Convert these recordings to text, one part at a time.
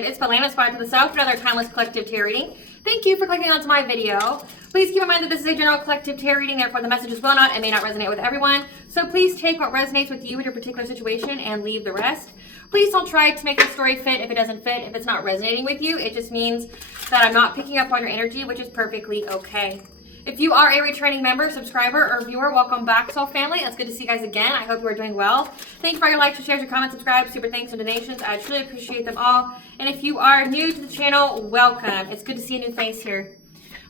babe. It's Belana Aspiraltotheself to Self, another timeless collective tarot reading. Thank you for clicking onto my video. Please keep in mind that this is a general collective tarot reading, therefore the messages will not and may not resonate with everyone. So please take what resonates with you in your particular situation and leave the rest. Please don't try to make the story fit if it doesn't fit. If it's not resonating with you, it just means that I'm not picking up on your energy, which is perfectly okay. If you are a returning member, subscriber, or viewer, welcome back, Soul Family. It's good to see you guys again. I hope you are doing well. Thank you for your likes, your shares, your comments, subscribe, super thanks, and donations. I truly appreciate them all. And if you are new to the channel, welcome. It's good to see a new face here.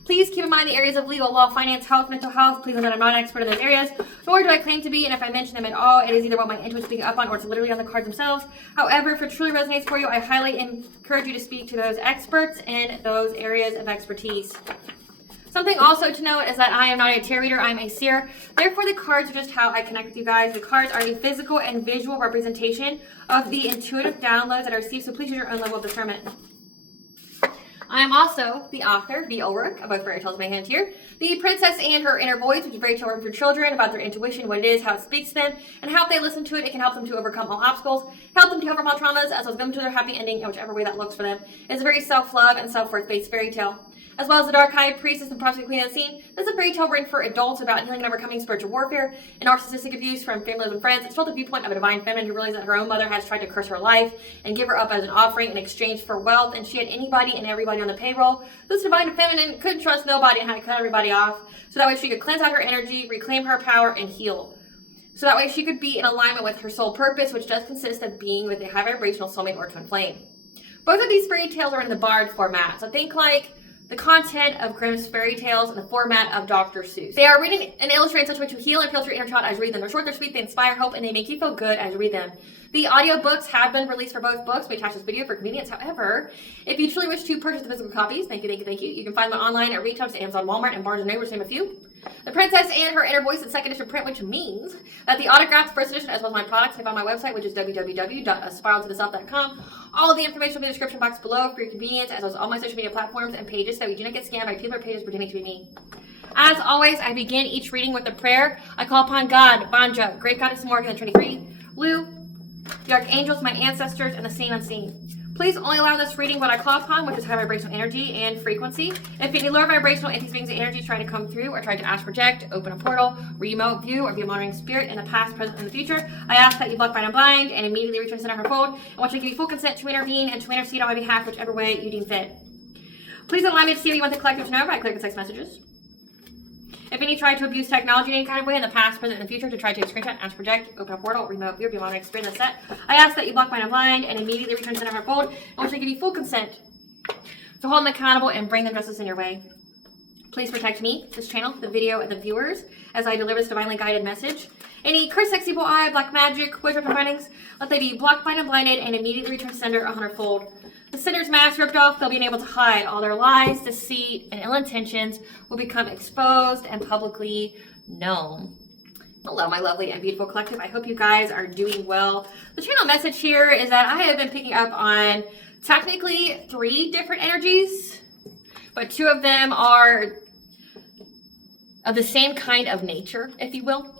Please keep in mind the areas of legal, law, finance, health, mental health. Please know that I'm not an expert in those areas, nor do I claim to be, and if I mention them at all, it is either what my intuition is picking up on or it's literally on the cards themselves. However, if it truly resonates for you, I highly encourage you to speak to those experts in those areas of expertise. Something also to note is that I am not a tarot reader, I'm a seer. Therefore, the cards are just how I connect with you guys. The cards are a physical and visual representation of the intuitive downloads that I receive, so please use your own level of discernment. I am also the author, the Ulrich, of both fairy tales in my hand here. The Princess and Her Inner Voice, which is very children for children, about their intuition, what it is, how it speaks to them, and how if they listen to it, it can help them to overcome all obstacles, help them to overcome all traumas, as well as them to their happy ending in whichever way that looks for them. It's a very self-love and self-worth based fairy tale. As well as the Dark High Priestess and Prophecy Queen Unseen. This is a fairy tale written for adults about healing and overcoming spiritual warfare and narcissistic abuse from family and friends. It's told the viewpoint of a divine feminine who realized that her own mother has tried to curse her life and give her up as an offering in exchange for wealth, and she had anybody and everybody on the payroll. This divine feminine couldn't trust nobody and had to cut everybody off, so that way she could cleanse out her energy, reclaim her power, and heal. So that way she could be in alignment with her soul purpose, which does consist of being with a high vibrational soulmate or twin flame. Both of these fairy tales are in the Bard format, so think like the content of Grimm's fairy tales in the format of Dr. Seuss. They are written and illustrated in such a way to heal and feel your inner child as you read them. They're short, they're sweet, they inspire hope, and they make you feel good as you read them. The audiobooks have been released for both books. We attach this video for convenience. However, if you truly wish to purchase the physical copies, thank you. You can find them online at retail, Amazon, Walmart, and Barnes & Noble, to name a few. The Princess and Her Inner Voice in second edition print, which means that the autographed first edition, as well as my products, can be found on my website, which is www.aspiraltotheself.com. All the information will be in the description box below for your convenience, as well as all my social media platforms and pages, so that we do not get scammed by people or pages pretending to be me. As always, I begin each reading with a prayer. I call upon God, Banja, Great Goddess Morgan, the Trinity, Lu, the Archangels, my ancestors, and the seen unseen. Please only allow this reading what I call upon, which is high vibrational energy and frequency. If any lower vibrational entities, beings, and energies try to come through or try to ask, project, open a portal, remote view, or be a monitoring spirit in the past, present, and the future, I ask that you block, bind, and blind, and immediately return to center her fold. And want you to give you full consent to intervene and to intercede on my behalf, whichever way you deem fit. Please allow me to see what you want the collective to know by clear concise messages. If any try to abuse technology in any kind of way in the past, present, and the future to try to screenshot, ask, project, open a portal, remote view, be a monitoring spirit in the set, I ask that you block, bind, and blind, and immediately return to center her fold. I want you to give you full consent to hold them accountable and bring them justice in your way. Please protect me, this channel, the video, and the viewers as I deliver this divinely guided message. Any cursed, sex, evil eye, black magic, witchcraft, and findings, let they be blocked, bind, and blinded, and immediately return to sender 100-fold. The sinner's mask ripped off, they'll be unable to hide. All their lies, deceit, and ill intentions will become exposed and publicly known. Hello, my lovely and beautiful collective. I hope you guys are doing well. The channel message here is that I have been picking up on technically 3 different energies, but 2 of them are of the same kind of nature, if you will.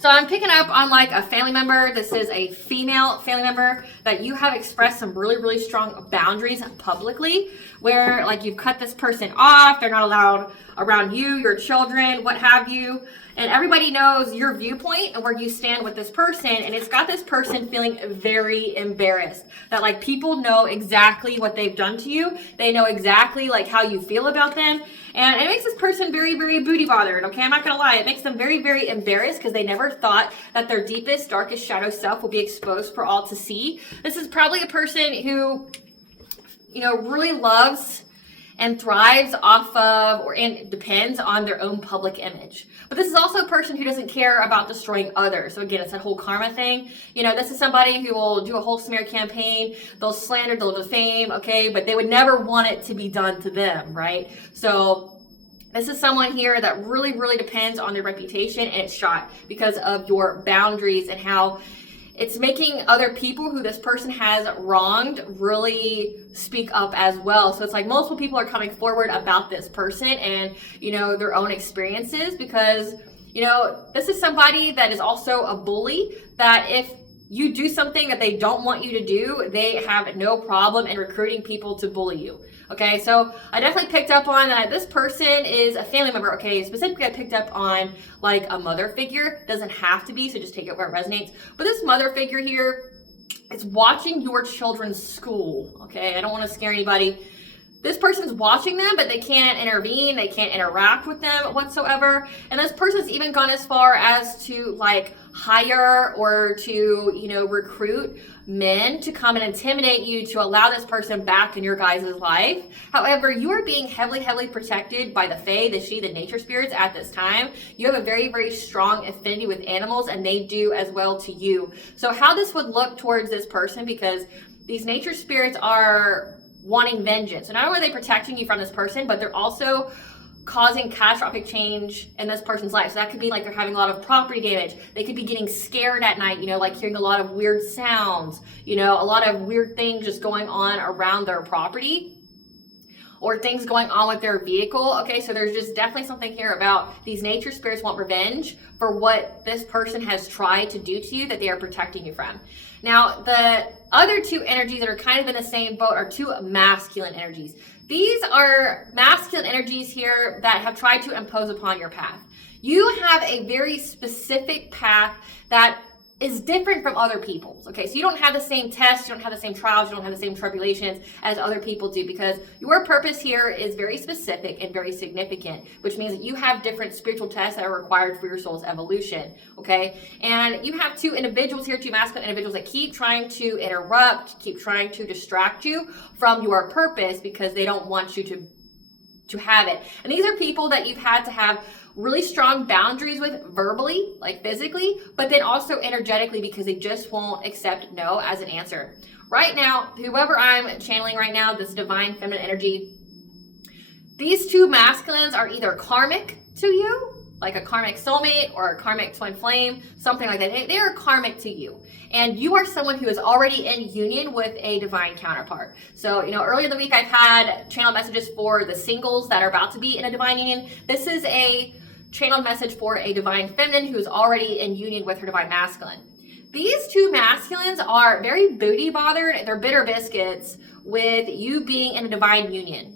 So I'm picking up on like a family member. This is a female family member that you have expressed some really, really strong boundaries publicly, where like you've cut this person off. They're not allowed around you, your children, what have you. And everybody knows your viewpoint and where you stand with this person. And it's got this person feeling very embarrassed that like people know exactly what they've done to you. They know exactly like how you feel about them. And it makes this person very, very booty bothered. Okay, I'm not gonna lie. It makes them very, very embarrassed because they never thought that their deepest, darkest shadow self will be exposed for all to see. This is probably a person who, you know, really loves and thrives off of and depends on their own public image. But this is also a person who doesn't care about destroying others. So again, it's that whole karma thing. You know, this is somebody who will do a whole smear campaign. They'll slander, they'll defame, okay? But they would never want it to be done to them, right? So this is someone here that really, really depends on their reputation, and it's shot because of your boundaries and how it's making other people who this person has wronged really speak up as well. So it's like multiple people are coming forward about this person and, you know, their own experiences, because, you know, this is somebody that is also a bully that if you do something that they don't want you to do, they have no problem in recruiting people to bully you. Okay, so I definitely picked up on that this person is a family member. Okay, specifically I picked up on like a mother figure. Doesn't have to be, so just take it where it resonates. But this mother figure here is watching your children's school. Okay, I don't want to scare anybody. This person's watching them, but they can't intervene. They can't interact with them whatsoever. And this person's even gone as far as to like hire or to, you know, recruit men to come and intimidate you to allow this person back in your guys' life. However, you are being heavily protected by the Fae, the She, the nature spirits at this time. You have a very strong affinity with animals, and they do as well to you. So how this would look towards this person, because these nature spirits are wanting vengeance. So not only are they protecting you from this person, but they're also causing catastrophic change in this person's life. So that could be like they're having a lot of property damage. They could be getting scared at night, you know, like hearing a lot of weird sounds, you know, a lot of weird things just going on around their property, or things going on with their vehicle. Okay, so there's just definitely something here about these nature spirits want revenge for what this person has tried to do to you that they are protecting you from. Now, the other two energies that are kind of in the same boat are two masculine energies. These are masculine energies here that have tried to impose upon your path. You have a very specific path that is different from other people's. Okay, so you don't have the same tests, you don't have the same trials, you don't have the same tribulations as other people do, because your purpose here is very specific and very significant, which means that you have different spiritual tests that are required for your soul's evolution. Okay, and you have two individuals here, two masculine individuals that keep trying to interrupt, keep trying to distract you from your purpose because they don't want you to have it. And these are people that you've had to have really strong boundaries with verbally, like physically, but then also energetically, because they just won't accept no as an answer. Right now, whoever I'm channeling right now, this divine feminine energy, these two masculines are either karmic to you, like a karmic soulmate or a karmic twin flame, something like that. They are karmic to you. And you are someone who is already in union with a divine counterpart. So, you know, earlier in the week, I've had channel messages for the singles that are about to be in a divine union. This is a channeled message for a divine feminine who is already in union with her divine masculine. These two masculines are very booty bothered. They're bitter biscuits with you being in a divine union.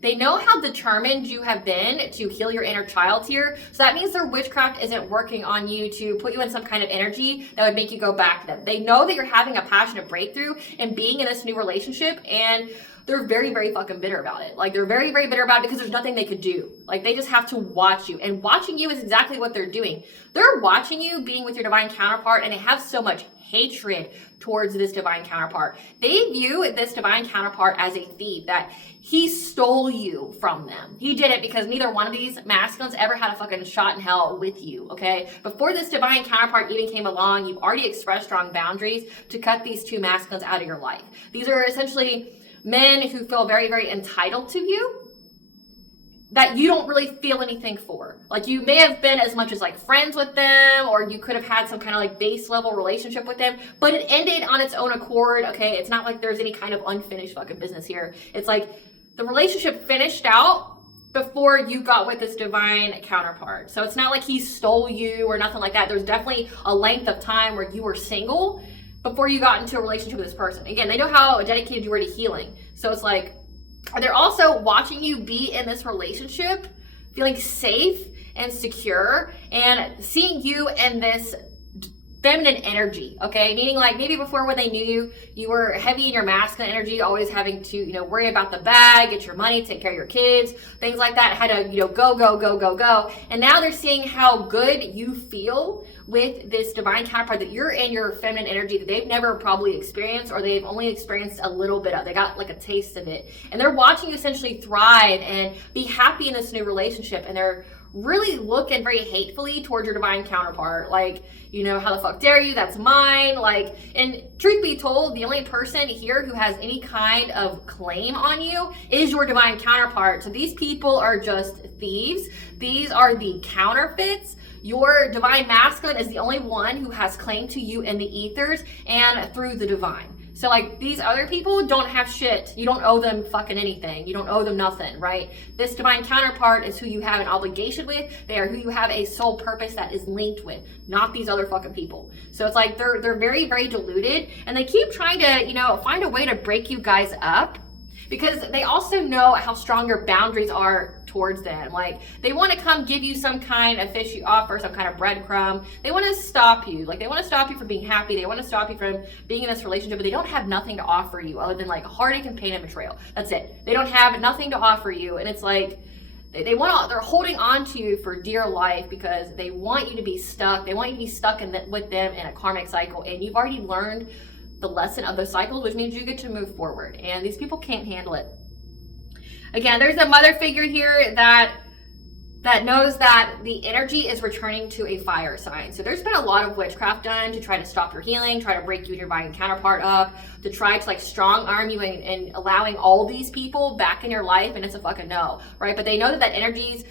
They know how determined you have been to heal your inner child here. So that means their witchcraft isn't working on you to put you in some kind of energy that would make you go back to them. They know that you're having a passionate breakthrough and being in this new relationship, and they're very fucking bitter about it. Like, they're very bitter about it because there's nothing they could do. Like, they just have to watch you. And watching you is exactly what they're doing. They're watching you being with your divine counterpart, and they have so much hatred towards this divine counterpart. They view this divine counterpart as a thief, that he stole you from them. He did it because neither one of these masculines ever had a fucking shot in hell with you, okay? Before this divine counterpart even came along, you've already expressed strong boundaries to cut these two masculines out of your life. These are essentially men who feel very entitled to you, that you don't really feel anything for. Like, you may have been as much as like friends with them, or you could have had some kind of like base level relationship with them, but it ended on its own accord, okay? It's not like there's any kind of unfinished fucking business here. It's like the relationship finished out before you got with this divine counterpart. So it's not like he stole you or nothing like that. There's definitely a length of time where you were single before you got into a relationship with this person. Again, they know how dedicated you were to healing. So it's like, they're also watching you be in this relationship, feeling safe and secure, and seeing you in this feminine energy, okay? Meaning, like, maybe before when they knew you, you were heavy in your masculine energy, always having to, you know, worry about the bag, get your money, take care of your kids, things like that, had to, you know, go. And now they're seeing how good you feel with this divine counterpart, that you're in your feminine energy that they've never probably experienced, or they've only experienced a little bit of. They got like a taste of it. And they're watching you essentially thrive and be happy in this new relationship. And they're really looking very hatefully towards your divine counterpart. Like, you know, how the fuck dare you? That's mine. Like, and truth be told, the only person here who has any kind of claim on you is your divine counterpart. So these people are just thieves. These are the counterfeits. Your divine masculine is the only one who has claim to you in the ethers and through the divine. So like these other people don't have shit. You don't owe them fucking anything. You don't owe them nothing, right? This divine counterpart is who you have an obligation with. They are who you have a soul purpose that is linked with, not these other fucking people. So it's like they're very, very deluded, and they keep trying to, you know, find a way to break you guys up, because they also know how strong your boundaries are towards them. Like they want to come give you some kind of fishy offer, some kind of breadcrumb. They want to stop you. Like they want to stop you from being happy. They want to stop you from being in this relationship, but they don't have nothing to offer you other than like heartache and pain and betrayal. That's it. They don't have nothing to offer you. And it's like they're holding on to you for dear life because they want you to be stuck. They want you to be stuck with them in a karmic cycle. And you've already learned the lesson of those cycles, which means you get to move forward, and these people can't handle it. Again, there's a mother figure here that knows that the energy is returning to a fire sign. So there's been a lot of witchcraft done to try to stop your healing, try to break you and your divine counterpart up, to try to like strong arm you and allowing all these people back in your life, and it's a fucking no, right? But they know that energy's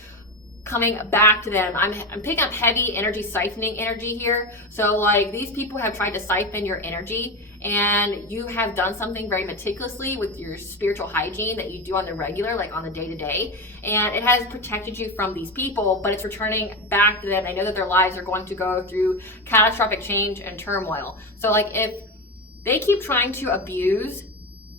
coming back to them. I'm picking up heavy energy siphoning energy here. So like these people have tried to siphon your energy, and you have done something very meticulously with your spiritual hygiene that you do on the regular, like on the day-to-day, and it has protected you from these people, but it's returning back to them. I know that their lives are going to go through catastrophic change and turmoil. So like if they keep trying to abuse,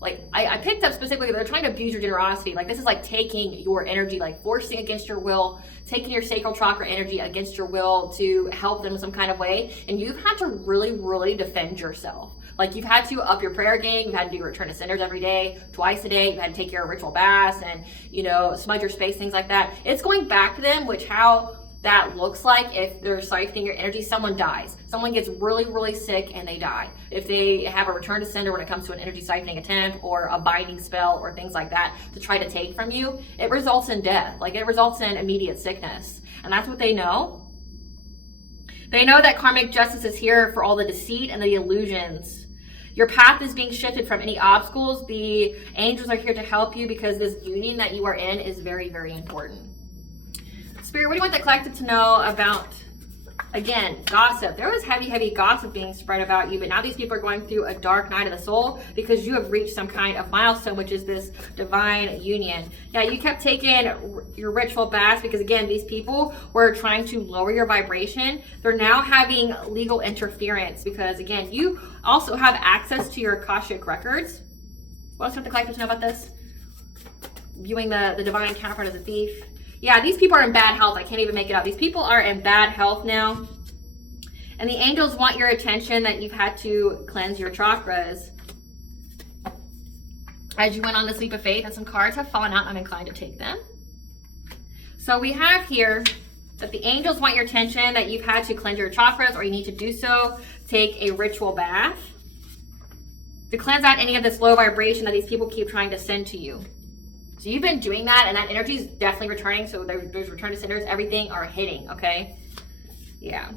like I picked up specifically, they're trying to abuse your generosity. Like this is like taking your energy, like forcing against your will, taking your sacral chakra energy against your will to help them in some kind of way. And you've had to really, really defend yourself. Like you've had to up your prayer game. You've had to do return to senders every day, twice a day. You've had to take your ritual baths and, you know, smudge your space, things like that. It's going back to them, which how that looks like if they're siphoning your energy, someone dies. Someone gets really, really sick and they die. If they have a return to sender when it comes to an energy siphoning attempt or a binding spell or things like that to try to take from you, it results in death. Like it results in immediate sickness. And that's what they know. They know that karmic justice is here for all the deceit and the illusions. Your path is being shifted from any obstacles. The angels are here to help you because this union that you are in is very, very important. Spirit, what do you want the collective to know about, again, gossip? There was heavy, heavy gossip being spread about you, but now these people are going through a dark night of the soul because you have reached some kind of milestone, which is this divine union. Yeah, you kept taking your ritual baths because, again, these people were trying to lower your vibration. They're now having legal interference because, again, you also have access to your Akashic records. What else do you want the collective to know about this? Viewing the divine counterpart as a thief. Yeah, these people are in bad health. I can't even make it up. These people are in bad health now. And the angels want your attention that you've had to cleanse your chakras. As you went on this leap of faith, and some cards have fallen out, I'm inclined to take them. So we have here that the angels want your attention, that you've had to cleanse your chakras, or you need to do so. Take a ritual bath to cleanse out any of this low vibration that these people keep trying to send to you. So you've been doing that, and that energy is definitely returning. So there's return to senders, everything are hitting, okay? Yeah.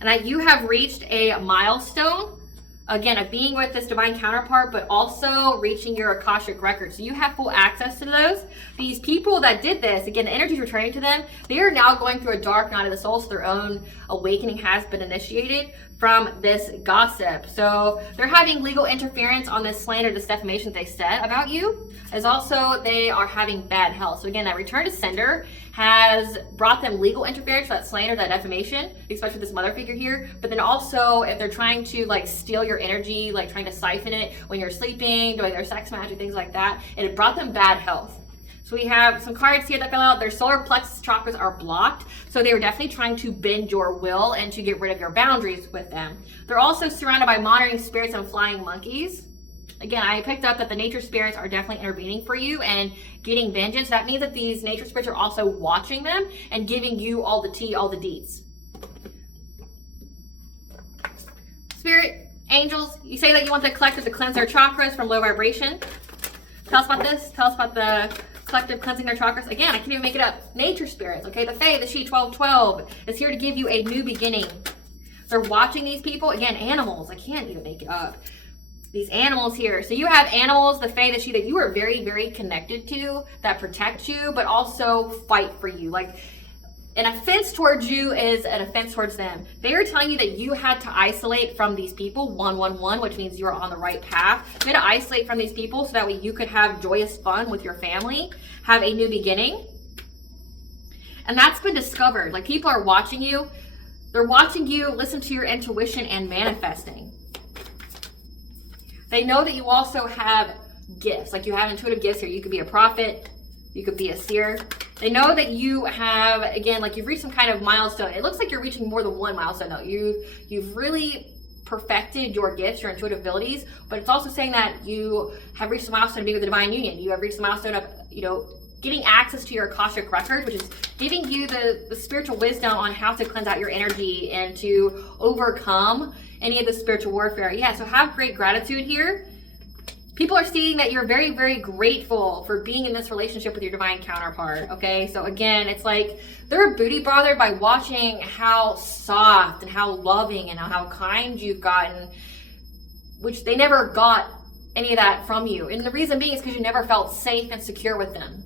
And that you have reached a milestone, again, of being with this divine counterpart, but also reaching your Akashic records. So you have full access to those. These people that did this, again, the energy is returning to them. They are now going through a dark night of the soul, so their own awakening has been initiated from this gossip. So they're having legal interference on this slander, this defamation they said about you, as also they are having bad health. So again, that return to sender has brought them legal interference, that slander, that defamation, especially this mother figure here. But then also if they're trying to like steal your energy, like trying to siphon it when you're sleeping, doing their sex magic, things like that, and it brought them bad health. So we have some cards here that fell out. Their solar plexus chakras are blocked. So they were definitely trying to bend your will and to get rid of your boundaries with them. They're also surrounded by monitoring spirits and flying monkeys. Again, I picked up that the nature spirits are definitely intervening for you and getting vengeance. That means that these nature spirits are also watching them and giving you all the tea, all the deeds. Spirit, angels, you say that you want the collective to cleanse their chakras from low vibration. Tell us about this. Tell us about the collective cleansing their chakras. Again, I can't even make it up. Nature spirits, okay? The Fae, the She, 1212 is here to give you a new beginning. They're watching these people. Again, animals. I can't even make it up. These animals here. So you have animals, the Fae, the She, that you are very, very connected to, that protect you, but also fight for you. Like, an offense towards you is an offense towards them. They are telling you that you had to isolate from these people, 111, which means you're on the right path. You had to isolate from these people so that way you could have joyous fun with your family, have a new beginning. And that's been discovered. Like, people are watching you. They're watching you listen to your intuition and manifesting. They know that you also have gifts. Like, you have intuitive gifts here. You could be a prophet. You could be a seer. They know that you have, again, like, you've reached some kind of milestone. It looks like you're reaching more than one milestone, though. You've really perfected your gifts, your intuitive abilities, but it's also saying that you have reached the milestone of being with the divine union. You have reached the milestone of, getting access to your Akashic record, which is giving you the spiritual wisdom on how to cleanse out your energy and to overcome any of the spiritual warfare. Yeah, so have great gratitude here. People are seeing that you're very, very grateful for being in this relationship with your divine counterpart, okay? So again, it's like they're booty bothered by watching how soft and how loving and how kind you've gotten, which they never got any of that from you. And the reason being is because you never felt safe and secure with them.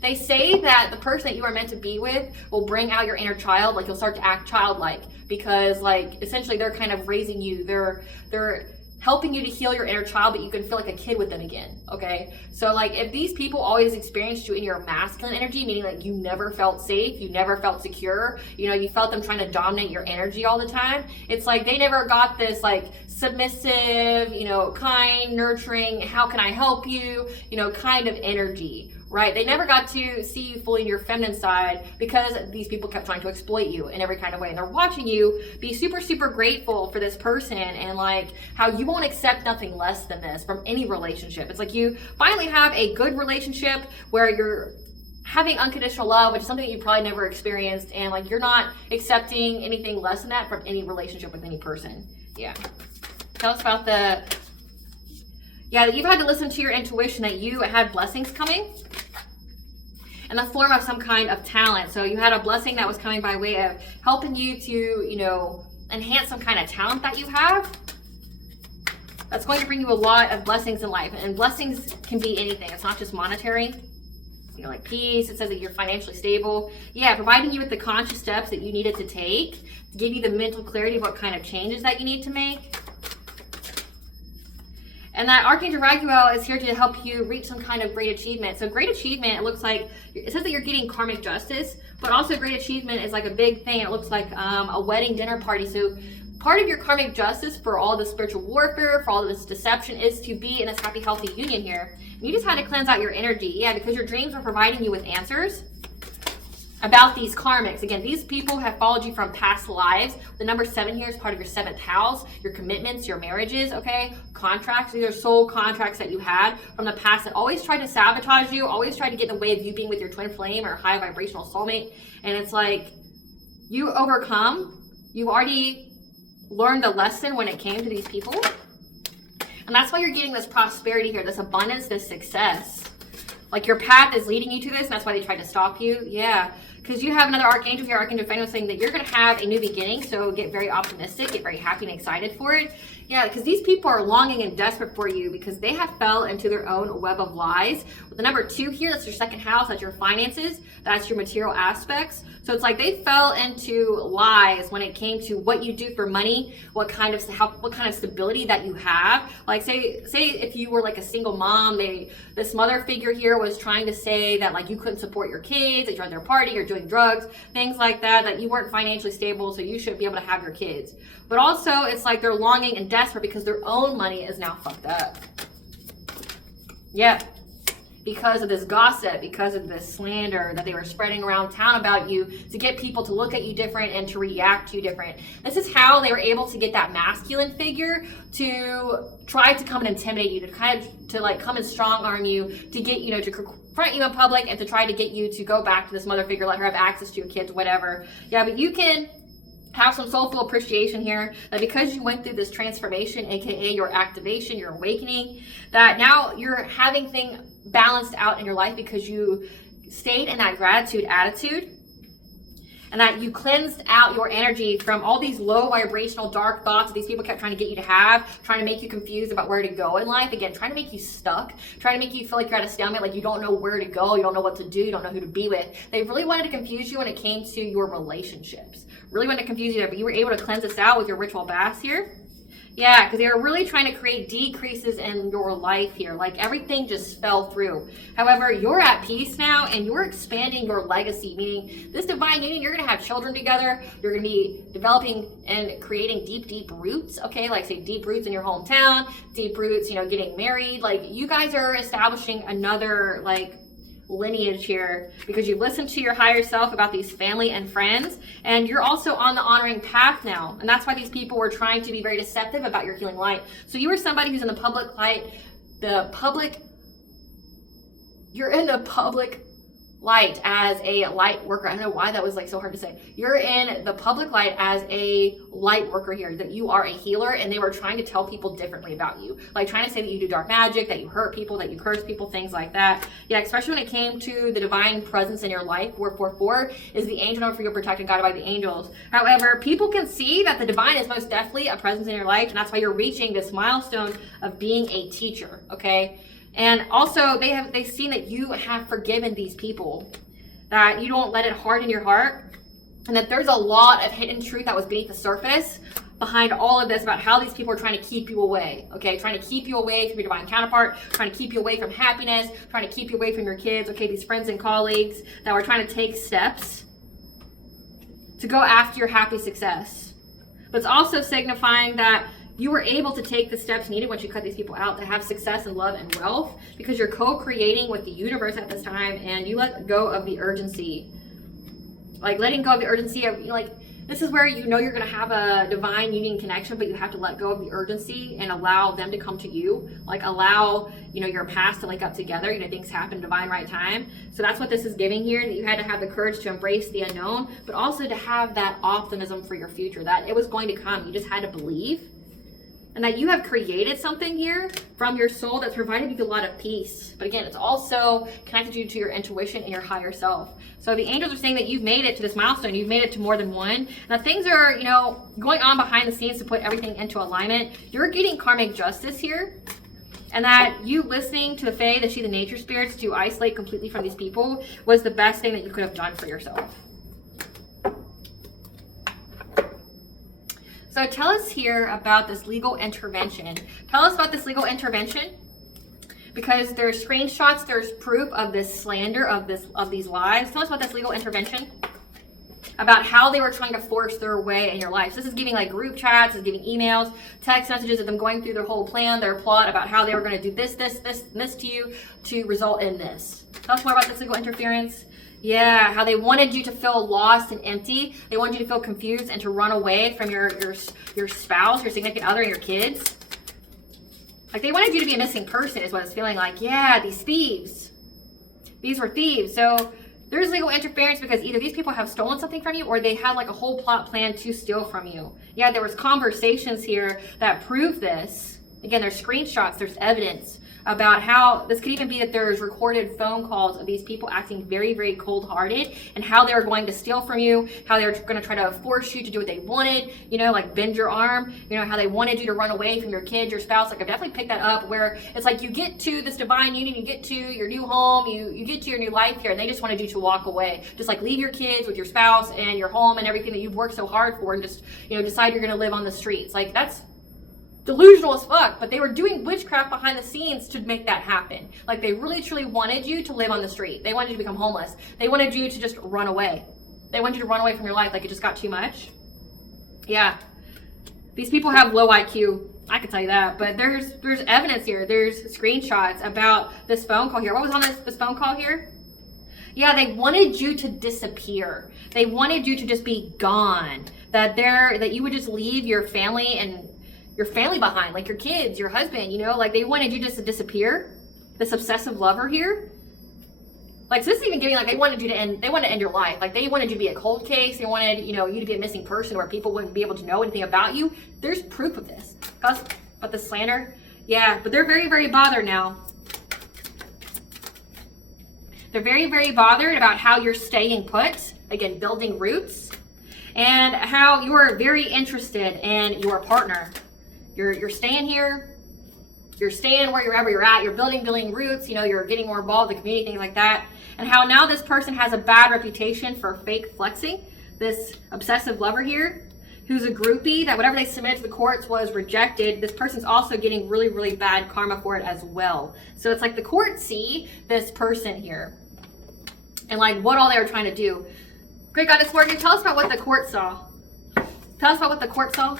They say that the person that you are meant to be with will bring out your inner child. Like, you'll start to act childlike because, like, essentially they're kind of raising you. They're helping you to heal your inner child, but you can feel like a kid with them again, okay? So, like, if these people always experienced you in your masculine energy, meaning like you never felt safe, you never felt secure, you felt them trying to dominate your energy all the time, it's like they never got this, like, submissive, kind, nurturing, how can I help you, kind of energy. Right? They never got to see you fully in your feminine side because these people kept trying to exploit you in every kind of way. And they're watching you be super, super grateful for this person and, like, how you won't accept nothing less than this from any relationship. It's like you finally have a good relationship where you're having unconditional love, which is something that you probably never experienced. And, like, you're not accepting anything less than that from any relationship with any person. Yeah. Tell us about that you've had to listen to your intuition that you had blessings coming in the form of some kind of talent. So you had a blessing that was coming by way of helping you to, enhance some kind of talent that you have. That's going to bring you a lot of blessings in life. And blessings can be anything. It's not just monetary. Like peace. It says that you're financially stable. Yeah, providing you with the conscious steps that you needed to take to give you the mental clarity of what kind of changes that you need to make. And that Archangel Raguel is here to help you reach some kind of great achievement. So great achievement, it looks like, it says that you're getting karmic justice, but also great achievement is like a big thing. It looks like a wedding dinner party. So part of your karmic justice for all the spiritual warfare, for all this deception, is to be in this happy, healthy union here. And you just had to cleanse out your energy. Yeah, because your dreams were providing you with answers about these karmics. Again, these people have followed you from past lives. The number 7 here is part of your 7th house, your commitments, your marriages, okay? Contracts. These are soul contracts that you had from the past that always tried to sabotage you, always tried to get in the way of you being with your twin flame or high vibrational soulmate. And it's like, you overcome. You've already learned the lesson when it came to these people. And that's why you're getting this prosperity here, this abundance, this success. Like, your path is leading you to this, and that's why they tried to stop you. Yeah, because you have another archangel here, Archangel Phaeton, saying that you're going to have a new beginning, so get very optimistic, get very happy and excited for it. Yeah, because these people are longing and desperate for you because they have fell into their own web of lies. With the number 2 here, that's your 2nd house, that's your finances, that's your material aspects. So it's like they fell into lies when it came to what you do for money, what kind of stability that you have. Like, say if you were like a single mom, this mother figure here was trying to say that, like, you couldn't support your kids, that you're at their party, you're doing drugs, things like that, that you weren't financially stable, so you shouldn't be able to have your kids. But also, it's like they're longing and desperate because their own money is now fucked up. Yeah. Because of this gossip, because of this slander that they were spreading around town about you to get people to look at you different and to react to you different. This is how they were able to get that masculine figure to try to come and intimidate you, to come and strong arm you, to get, to confront you in public and to try to get you to go back to this mother figure, let her have access to your kids, whatever. Yeah, but you can have some soulful appreciation here that because you went through this transformation, aka your activation, your awakening, that now you're having things balanced out in your life because you stayed in that gratitude attitude. and that you cleansed out your energy from all these low vibrational dark thoughts that these people kept trying to get you to have, trying to make you confused about where to go in life. Again, trying to make you stuck, trying to make you feel like you're at a stalemate, like you don't know where to go, you don't know what to do, you don't know who to be with. They really wanted to confuse you when it came to your relationships. Really wanted to confuse you there, but you were able to cleanse this out with your ritual baths here. Yeah, because they were really trying to create decreases in your life here. Like everything just fell through. However, you're at peace now and you're expanding your legacy, meaning this divine union, you're going to have children together. You're going to be developing and creating deep, deep roots. Okay, like say deep roots in your hometown, deep roots, getting married. Like you guys are establishing another lineage here because you listened to your higher self about these family and friends, and you're also on the honoring path now. And that's why these people were trying to be very deceptive about your healing light. So you were somebody who's in the public light, you're in the public light as a light worker. I don't know why that was so hard to say. You're in the public light as a light worker here, that you are a healer, and they were trying to tell people differently about you. Like trying to say that you do dark magic, that you hurt people, that you curse people, things like that. Yeah, especially when it came to the divine presence in your life, where 4/4 is the angel known for your protected, guided by the angels. However, people can see that the divine is most definitely a presence in your life, and that's why you're reaching this milestone of being a teacher, okay? And also they've seen that you have forgiven these people, that you don't let it harden your heart, and that there's a lot of hidden truth that was beneath the surface behind all of this about how these people are trying to keep you away, okay? Trying to keep you away from your divine counterpart, trying to keep you away from happiness, trying to keep you away from your kids, okay? These friends and colleagues that were trying to take steps to go after your happy success. But it's also signifying that you were able to take the steps needed once you cut these people out to have success and love and wealth, because you're co-creating with the universe at this time, and you let go of the urgency. Like letting go of the urgency of, this is where you're going to have a divine union connection, but you have to let go of the urgency and allow them to come to you. Like allow, your past to link up together. Things happen in divine right time. So that's what this is giving here, that you had to have the courage to embrace the unknown, but also to have that optimism for your future, that it was going to come. You just had to believe. And that you have created something here from your soul that's provided you a lot of peace. But again, it's also connected you to your intuition and your higher self. So the angels are saying that you've made it to this milestone. You've made it to more than one. Now things are, going on behind the scenes to put everything into alignment. You're getting karmic justice here. And that you listening to the Fae, the She, the nature spirits, to isolate completely from these people was the best thing that you could have done for yourself. So tell us here about this legal intervention. Tell us about this legal intervention, because there's screenshots, there's proof of this slander, of these lies. Tell us about this legal intervention, about how they were trying to force their way in your life. So this is giving group chats, this is giving emails, text messages of them going through their whole plan, their plot about how they were going to do this to you to result in this. Tell us more about this legal interference. Yeah, how they wanted you to feel lost and empty. They wanted you to feel confused and to run away from your spouse, your significant other, and your kids. Like they wanted you to be a missing person is what it's feeling like. Yeah, these thieves. These were thieves. So there's legal interference because either these people have stolen something from you, or they had a whole plot plan to steal from you. Yeah, there was conversations here that prove this. Again, there's screenshots, there's evidence about how this could even be that there's recorded phone calls of these people acting very, very cold-hearted, and how they were going to steal from you, how they were going to try to force you to do what they wanted, bend your arm, how they wanted you to run away from your kids, your spouse. I've definitely picked that up, where it's you get to this divine union, you get to your new home, you get to your new life here, and they just wanted you to walk away. Just leave your kids with your spouse and your home and everything that you've worked so hard for, and just, decide you're going to live on the streets. That's delusional as fuck, but they were doing witchcraft behind the scenes to make that happen. They really truly wanted you to live on the street. They wanted you to become homeless. They wanted you to just run away. They wanted you to run away from your life, it just got too much. Yeah. These people have low IQ. I can tell you that, but there's evidence here. There's screenshots about this phone call here. What was on this phone call here? Yeah, they wanted you to disappear. They wanted you to just be gone. That you would just leave your family and your family behind, your kids, your husband, they wanted you just to disappear. This obsessive lover here. So this is even giving, they wanted to end your life. They wanted you to be a cold case. They wanted, you to be a missing person where people wouldn't be able to know anything about you. There's proof of this. But the slander, yeah, but they're very, very bothered now. They're very, very bothered about how you're staying put, again, building roots, and how you are very interested in your partner. You're staying here, you're staying wherever you're at, you're building roots, you know, you're getting more involved in the community, things like that. And how now this person has a bad reputation for fake flexing, this obsessive lover here, who's a groupie, that whatever they submitted to the courts was rejected. This person's also getting really, really bad karma for it as well. So it's like the courts see this person here and like what all they were trying to do. Great Goddess Morgan, tell us about what the court saw. Tell us about what the court saw.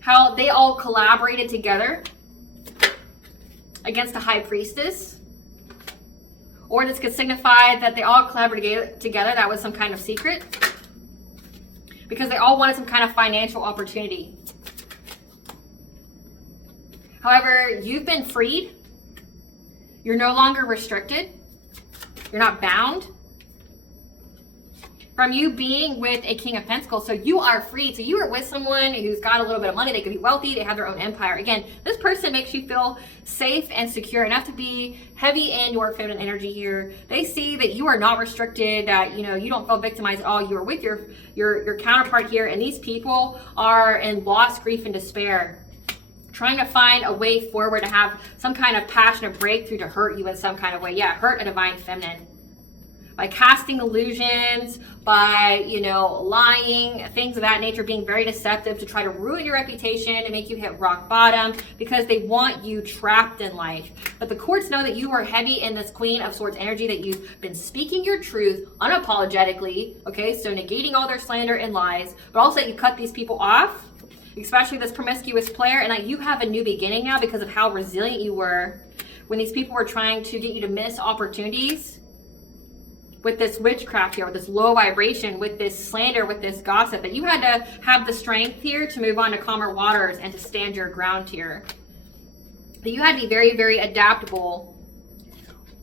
How they all collaborated together against a high priestess. Or this could signify that they all collaborated together. That was some kind of secret. Because they all wanted some kind of financial opportunity. However, you've been freed. You're no longer restricted. You're not bound from you being with a King of Pentacles. So you are free. So you are with someone who's got a little bit of money. They could be wealthy. They have their own empire. Again, this person makes you feel safe and secure enough to be heavy in your feminine energy here. They see that you are not restricted, that, you know, you don't feel victimized at all. You are with your counterpart here. And these people are in loss, grief, and despair, trying to find a way forward to have some kind of passionate breakthrough to hurt you in some kind of way. Yeah, hurt a divine feminine. By casting illusions, by, you know, lying, things of that nature, being very deceptive to try to ruin your reputation and make you hit rock bottom because they want you trapped in life. But the courts know that you are heavy in this Queen of Swords energy, that you've been speaking your truth unapologetically, okay? So negating all their slander and lies, but also that you cut these people off, especially this promiscuous player, and that you have a new beginning now because of how resilient you were when these people were trying to get you to miss opportunities with this witchcraft here, with this low vibration, with this slander, with this gossip, that you had to have the strength here to move on to calmer waters and to stand your ground here. That you had to be very, very adaptable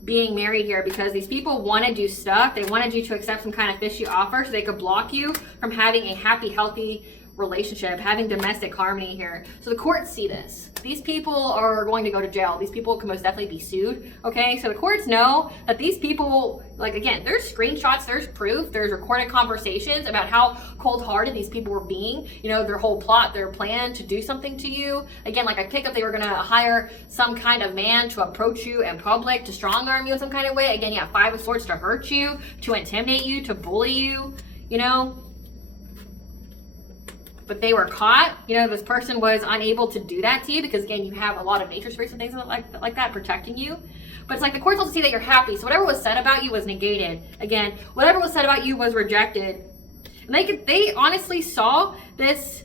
being married here, because these people wanted you stuck. They wanted you to accept some kind of fishy offer so they could block you from having a happy, healthy relationship, having domestic harmony here. So the courts see this. These people are going to go to jail. These people can most definitely be sued. Okay, so the courts know that these people, like, again, there's screenshots, there's proof, there's recorded conversations about how cold-hearted these people were being. You know, their whole plot, their plan to do something to you. Again, like I pick up, they were gonna hire some kind of man to approach you in public, to strong-arm you in some kind of way. Again, yeah, Five of Swords, to hurt you, to intimidate you, to bully you, you know. But they were caught. You know, this person was unable to do that to you because, again, you have a lot of nature spirits and things like that protecting you. But it's like the courts also see that you're happy. So whatever was said about you was negated. Again, whatever was said about you was rejected. And they honestly saw this.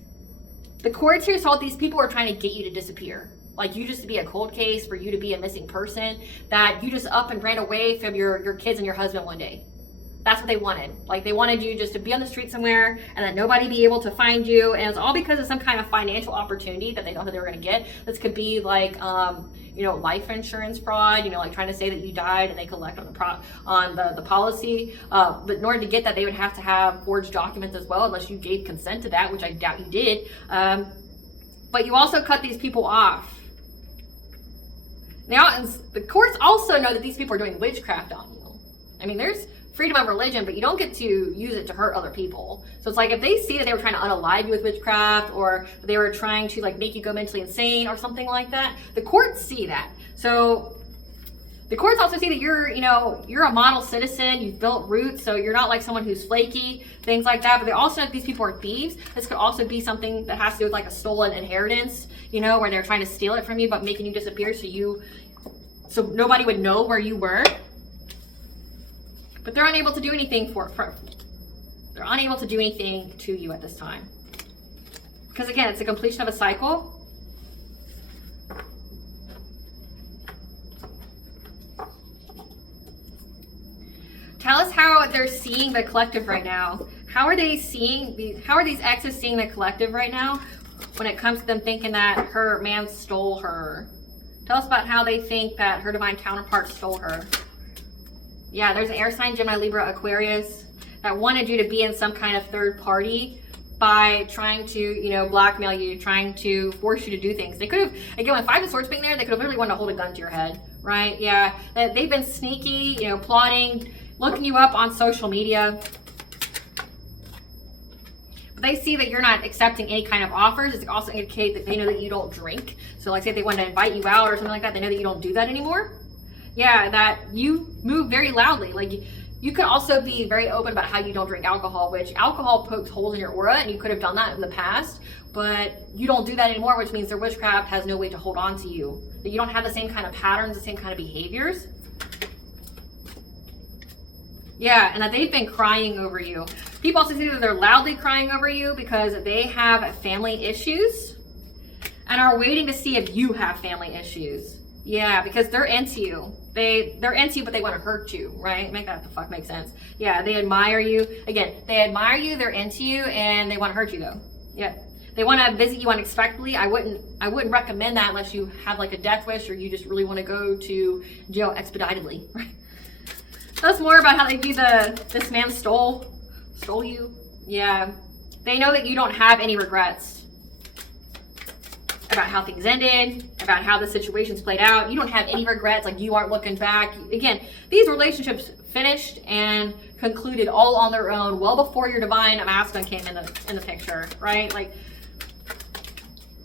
The courts here saw these people were trying to get you to disappear. Like you just to be a cold case, for you to be a missing person, that you just up and ran away from your kids and your husband one day. That's what they wanted. Like they wanted you just to be on the street somewhere and that nobody be able to find you. And it's all because of some kind of financial opportunity that they thought that they were going to get. This could be like, you know, life insurance fraud, you know, like trying to say that you died and they collect on the policy. But in order to get that, they would have to have forged documents as well, unless you gave consent to that, which I doubt you did. But you also cut these people off. Now, the courts also know that these people are doing witchcraft on you. I mean, there's freedom of religion, but you don't get to use it to hurt other people. So it's like if they see that they were trying to unalive you with witchcraft, or they were trying to like make you go mentally insane or something like that, the courts see that. So the courts also see that you're, you know, you're a model citizen, you've built roots, so you're not like someone who's flaky, things like that. But they also know that these people are thieves. This could also be something that has to do with like a stolen inheritance, you know, where they're trying to steal it from you, but making you disappear so nobody would know where you were. But they're unable to do anything they're unable to do anything to you at this time. Because again, it's a completion of a cycle. Tell us how they're seeing the collective right now. How are these exes seeing the collective right now when it comes to them thinking that her man stole her? Tell us about how they think that her divine counterpart stole her. Yeah, there's an air sign, Gemini, Libra, Aquarius, that wanted you to be in some kind of third party by trying to, you know, blackmail you, trying to force you to do things. They could have, again, with Five of Swords being there, they could have literally wanted to hold a gun to your head, right? Yeah, they've been sneaky, you know, plotting, looking you up on social media. But they see that you're not accepting any kind of offers. It's also indicate that they know that you don't drink. So like say if they want to invite you out or something like that, they know that you don't do that anymore. Yeah, that you move very loudly. Like you could also be very open about how you don't drink alcohol, which alcohol pokes holes in your aura, and you could have done that in the past, but you don't do that anymore, which means their witchcraft has no way to hold on to you. That you don't have the same kind of patterns, the same kind of behaviors. Yeah, and that they've been crying over you. People also see that they're loudly crying over you because they have family issues and are waiting to see if you have family issues. Yeah, because they're into you. They're into you, but they want to hurt you, right? Make that the fuck make sense. Yeah, they admire you. Again, they admire you, they're into you, and they want to hurt you though. Yeah. They want to visit you unexpectedly. I wouldn't recommend that unless you have like a death wish or you just really want to go to jail expeditedly, right? That's more about how they view this man stole you. Yeah. They know that you don't have any regrets about how things ended, about how the situation's played out. You don't have any regrets, like you aren't looking back. Again, these relationships finished and concluded all on their own well before your divine masculine came in the picture, right? Like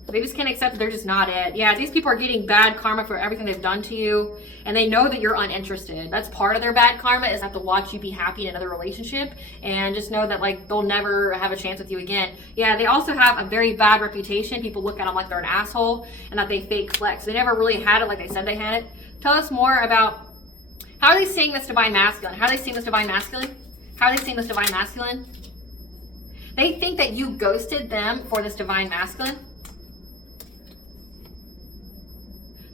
they just can't accept that they're just not it. Yeah, these people are getting bad karma for everything they've done to you, and they know that you're uninterested. That's part of their bad karma, is have to watch you be happy in another relationship, and just know that like they'll never have a chance with you again. Yeah, they also have a very bad reputation. People look at them like they're an asshole and that they fake flex. They never really had it like they said they had it. Tell us more about how are they seeing this divine masculine? How are they seeing this divine masculine? How are they seeing this divine masculine? They think that you ghosted them for this divine masculine.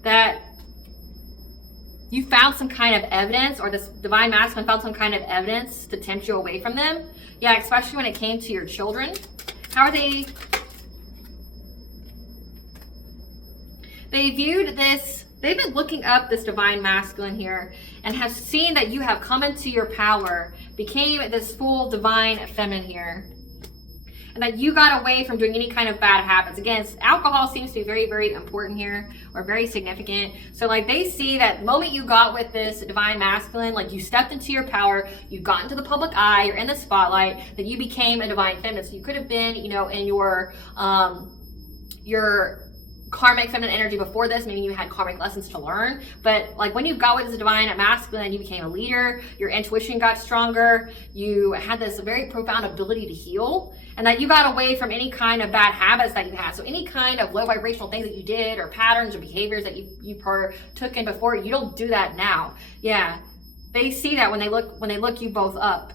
That you found some kind of evidence, or this divine masculine found some kind of evidence to tempt you away from them. Yeah, especially when it came to your children. How are they? They viewed this, they've been looking up this divine masculine here and have seen that you have come into your power, became this full divine feminine here. And that you got away from doing any kind of bad habits. Again, alcohol seems to be very, very important here, or very significant. So like they see that the moment you got with this divine masculine, like you stepped into your power, you got into the public eye, you're in the spotlight, that you became a divine feminine. So you could have been, you know, in your karmic feminine energy before this, maybe you had karmic lessons to learn, but like when you got with this divine masculine, you became a leader, your intuition got stronger, you had this very profound ability to heal, and that you got away from any kind of bad habits that you had. So any kind of low vibrational things that you did, or patterns or behaviors that you partook in before, you don't do that now. Yeah, they see that when they look you both up.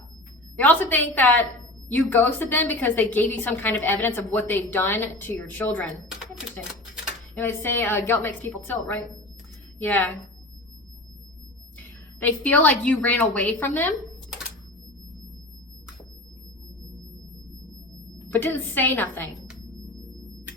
They also think that you ghosted them because they gave you some kind of evidence of what they've done to your children. Interesting. And they say guilt makes people tilt, right? Yeah. They feel like you ran away from them, but didn't say nothing.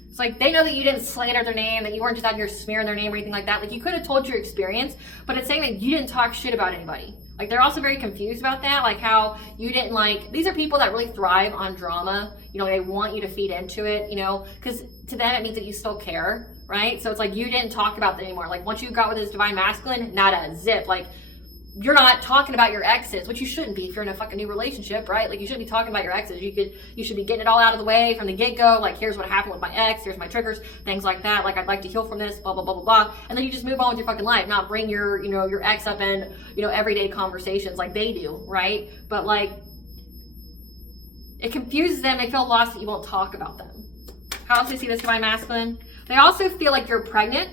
It's like they know that you didn't slander their name, that you weren't just out here smearing their name or anything like that. Like you could have told your experience, but it's saying that you didn't talk shit about anybody. Like they're also very confused about that, like how you didn't these are people that really thrive on drama. You know, they want you to feed into it, you know, because to them it means that you still care. Right? So it's like you didn't talk about that anymore. Like once you got with this divine masculine, not a zip. Like you're not talking about your exes, which you shouldn't be if you're in a fucking new relationship, right? Like you shouldn't be talking about your exes. You should be getting it all out of the way from the get-go. Like here's what happened with my ex, here's my triggers, things like that. Like I'd like to heal from this, blah, blah, blah, blah, blah. And then you just move on with your fucking life, not bring your, you know, your ex up in, you know, everyday conversations like they do, right? But like it confuses them. They feel lost that you won't talk about them. How else do you see this divine masculine? They also feel like you're pregnant,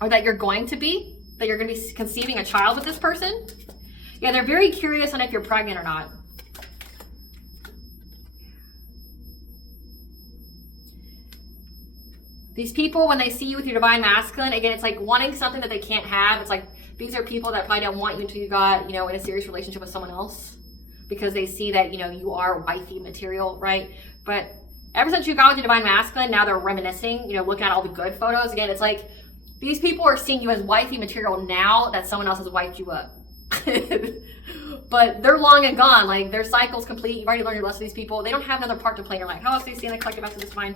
or that you're going to be, that you're going to be conceiving a child with this person. Yeah, they're very curious on if you're pregnant or not. These people, when they see you with your divine masculine, again, it's like wanting something that they can't have. It's like these are people that probably don't want you until you got, you know, in a serious relationship with someone else, because they see that, you know, you are wifey material, right? But ever since you got with your divine masculine, now they're reminiscing, you know, looking at all the good photos. Again, it's like these people are seeing you as wifey material now that someone else has wiped you up. But they're long and gone. Like their cycle's complete. You've already learned your lesson with these people. They don't have another part to play in your life. How else do you see in the collective essence of this mind?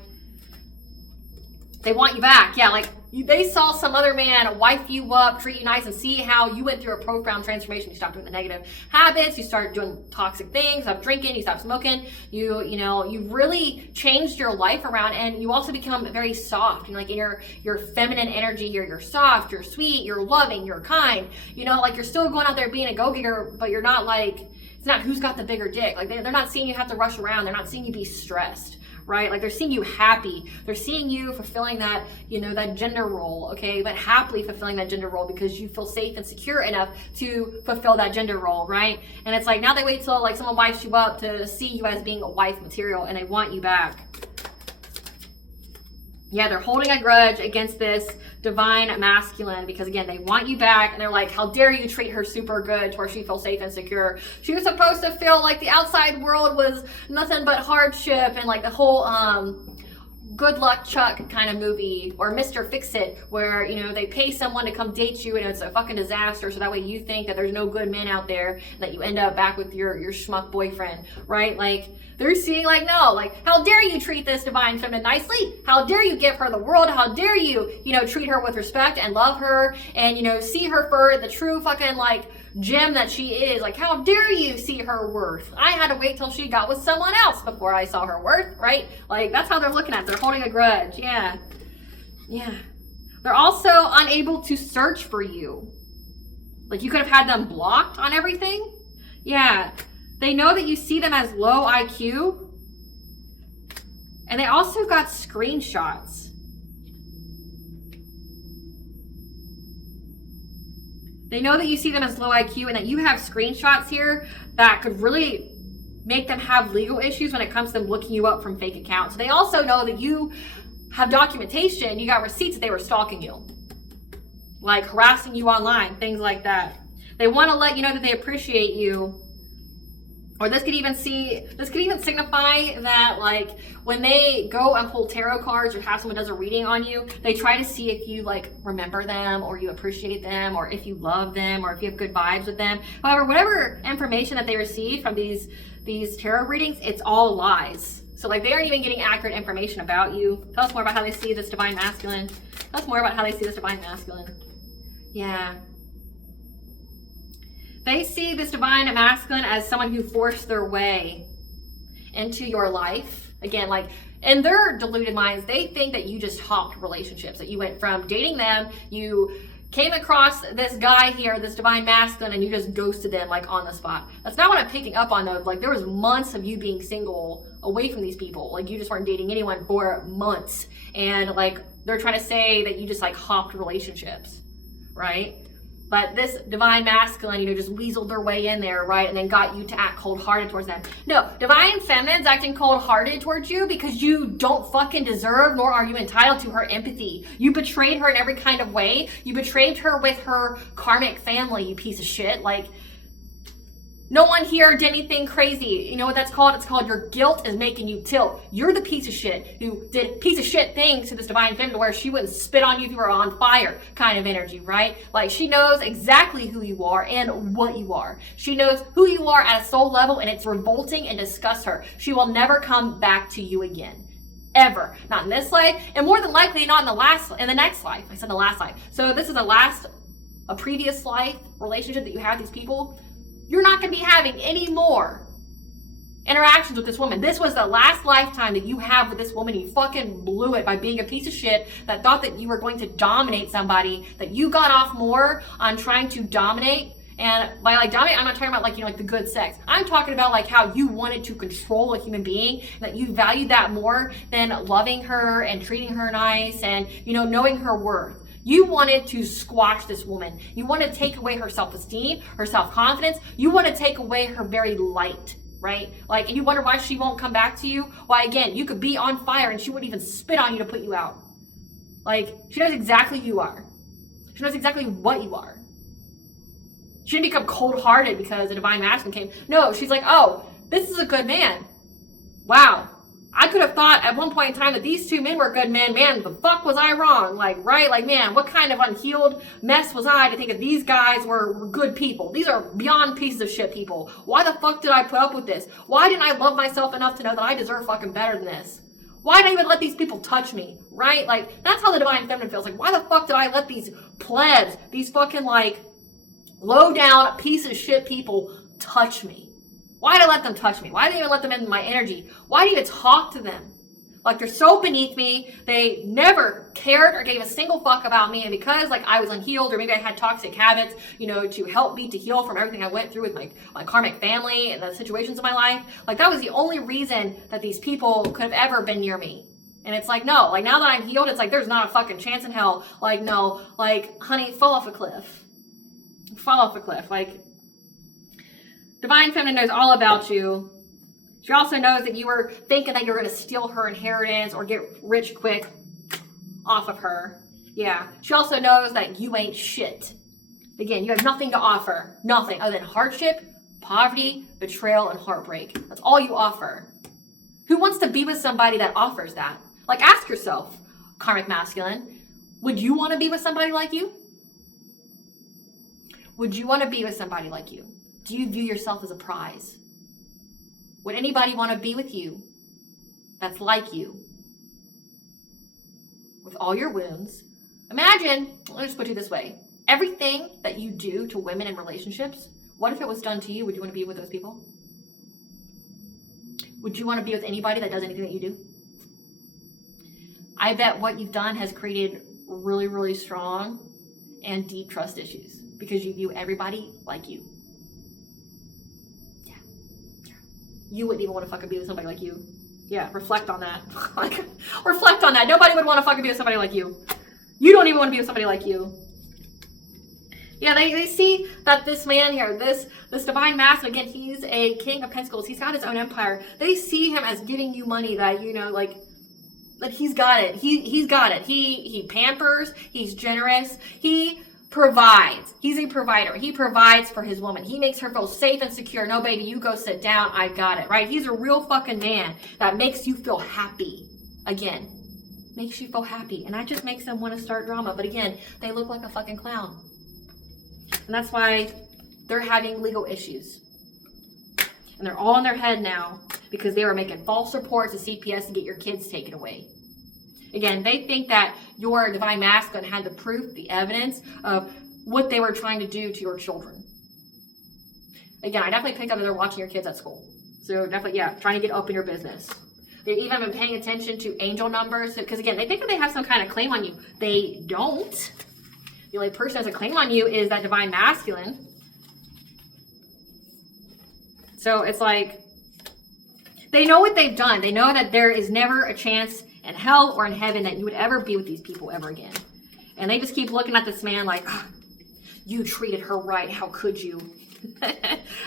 They want you back. Yeah, like they saw some other man wife you up, treat you nice, and see how you went through a profound transformation. You stopped doing the negative habits, you started doing toxic things, stopped drinking, you stopped smoking, you really changed your life around, and you also become very soft, like in your feminine energy here. You're soft, you're sweet, you're loving, you're kind, like you're still going out there being a go-getter, but you're not like, it's not who's got the bigger dick. Like they're not seeing you have to rush around, they're not seeing you be stressed. Right? Like they're seeing you happy. They're seeing you fulfilling that, that gender role, okay? But happily fulfilling that gender role because you feel safe and secure enough to fulfill that gender role, right? And it's like now they wait till like someone wifes you up to see you as being a wife material, and they want you back. Yeah, they're holding a grudge against this divine masculine because, again, they want you back, and they're like, how dare you treat her super good to where she feels safe and secure. She was supposed to feel like the outside world was nothing but hardship, and like the whole Good Luck Chuck kind of movie, or Mr. Fix-It, where, they pay someone to come date you and it's a fucking disaster, so that way you think that there's no good men out there, and that you end up back with your schmuck boyfriend, right? Like, they're seeing like, no, like, how dare you treat this divine feminine nicely? How dare you give her the world? How dare you, treat her with respect and love her and, see her for the true fucking, like, gem that she is. Like, how dare you see her worth? I had to wait till she got with someone else before I saw her worth, right? Like, that's how they're looking at it. They're holding a grudge. Yeah. They're also unable to search for you. Like, you could have had them blocked on everything. Yeah. They know that you see them as low IQ. And they also got screenshots. They know that you see them as low IQ, and that you have screenshots here that could really make them have legal issues when it comes to them looking you up from fake accounts. They also know that you have documentation, you got receipts that they were stalking you, like harassing you online, things like that. They want to let you know that they appreciate you. Or this could even signify that, like, when they go and pull tarot cards or have someone does a reading on you, they try to see if you, like, remember them, or you appreciate them, or if you love them, or if you have good vibes with them. However, whatever information that they receive from these tarot readings, it's all lies. So, like, they aren't even getting accurate information about you. Tell us more about how they see this divine masculine. Tell us more about how they see this divine masculine. Yeah. They see this divine masculine as someone who forced their way into your life. Again, like, in their deluded minds, they think that you just hopped relationships, that you went from dating them, you came across this guy here, this divine masculine, and you just ghosted them, like, on the spot. That's not what I'm picking up on, though. Like, there was months of you being single away from these people. Like, you just weren't dating anyone for months. And, like, they're trying to say that you just, like, hopped relationships, right? But this divine masculine, just weaseled their way in there, right? And then got you to act cold-hearted towards them. No, divine feminine's acting cold-hearted towards you because you don't fucking deserve, nor are you entitled to her empathy. You betrayed her in every kind of way. You betrayed her with her karmic family, you piece of shit. Like, no one here did anything crazy. You know what that's called? It's called your guilt is making you tilt. You're the piece of shit who did piece of shit things to this divine feminine where she wouldn't spit on you if you were on fire kind of energy, right? Like, she knows exactly who you are and what you are. She knows who you are at a soul level, and it's revolting and disgusts her. She will never come back to you again. Ever. Not in this life, and more than likely not in the next life. I said the last life. So this is a previous life relationship that you have with these people. You're not going to be having any more interactions with this woman. This was the last lifetime that you have with this woman. You fucking blew it by being a piece of shit that thought that you were going to dominate somebody, that you got off more on trying to dominate. And by, like, dominate, I'm not talking about, like, like the good sex. I'm talking about, like, how you wanted to control a human being, that you valued that more than loving her and treating her nice and, knowing her worth. You wanted to squash this woman. You want to take away her self-esteem, her self-confidence. You want to take away her very light, right? Like, and you wonder why she won't come back to you. Why, again, you could be on fire and she wouldn't even spit on you to put you out. Like, she knows exactly who you are. She knows exactly what you are. She didn't become cold-hearted because the divine masculine came. No, she's like, oh, this is a good man. Wow. I could have thought at one point in time that these two men were good men. Man, the fuck was I wrong? Like, right? Like, man, what kind of unhealed mess was I to think that these guys were good people? These are beyond pieces of shit people. Why the fuck did I put up with this? Why didn't I love myself enough to know that I deserve fucking better than this? Why did I even let these people touch me, right? Like, that's how the divine feminine feels. Like, why the fuck did I let these plebs, these fucking, like, low down piece of shit people touch me? Why did I let them touch me? Why did I even let them in my energy? Why did I even talk to them? Like, they're so beneath me. They never cared or gave a single fuck about me. And because, like, I was unhealed or maybe I had toxic habits, you know, to help me to heal from everything I went through with my karmic family and the situations of my life, like, that was the only reason that these people could have ever been near me. And it's like, no, like, now that I'm healed, it's like, there's not a fucking chance in hell. Like, no, like, honey, fall off a cliff. Fall off a cliff. Like, divine feminine knows all about you. She also knows that you were thinking that you're going to steal her inheritance or get rich quick off of her. Yeah. She also knows that you ain't shit. Again, you have nothing to offer. Nothing other than hardship, poverty, betrayal, and heartbreak. That's all you offer. Who wants to be with somebody that offers that? Like, ask yourself, karmic masculine, would you want to be with somebody like you? Would you want to be with somebody like you? Do you view yourself as a prize? Would anybody want to be with you that's like you? With all your wounds. Imagine, let's just put it this way. Everything that you do to women in relationships, what if it was done to you? Would you want to be with those people? Would you want to be with anybody that does anything that you do? I bet what you've done has created really, really strong and deep trust issues because you view everybody like you. You wouldn't even want to fucking be with somebody like you. Yeah, reflect on that. Like, reflect on that. Nobody would want to fucking be with somebody like you. You don't even want to be with somebody like you. Yeah, they see that this man here, this divine masculine, again, he's a king of pentacles. He's got his own empire. They see him as giving you money that, you know, like he's got it. He's got it. He pampers. He's generous. He provides. He's a provider. He provides for his woman. He makes her feel safe and secure. No, baby, you go sit down. I got it, right? He's a real fucking man that makes you feel happy. Again, makes you feel happy. And that just makes them want to start drama. But again, they look like a fucking clown. And that's why they're having legal issues. And they're all in their head now because they were making false reports to CPS to get your kids taken away. Again, they think that your divine masculine had the proof, the evidence of what they were trying to do to your children. Again, I definitely picked up that they're watching your kids at school. So definitely, yeah, trying to get up in your business. They've even been paying attention to angel numbers because, again, they think that they have some kind of claim on you. They don't. The only person who has a claim on you is that divine masculine. So it's like, they know what they've done. They know that there is never a chance in hell or in heaven that you would ever be with these people ever again. And they just keep looking at this man like, oh, you treated her right. How could you?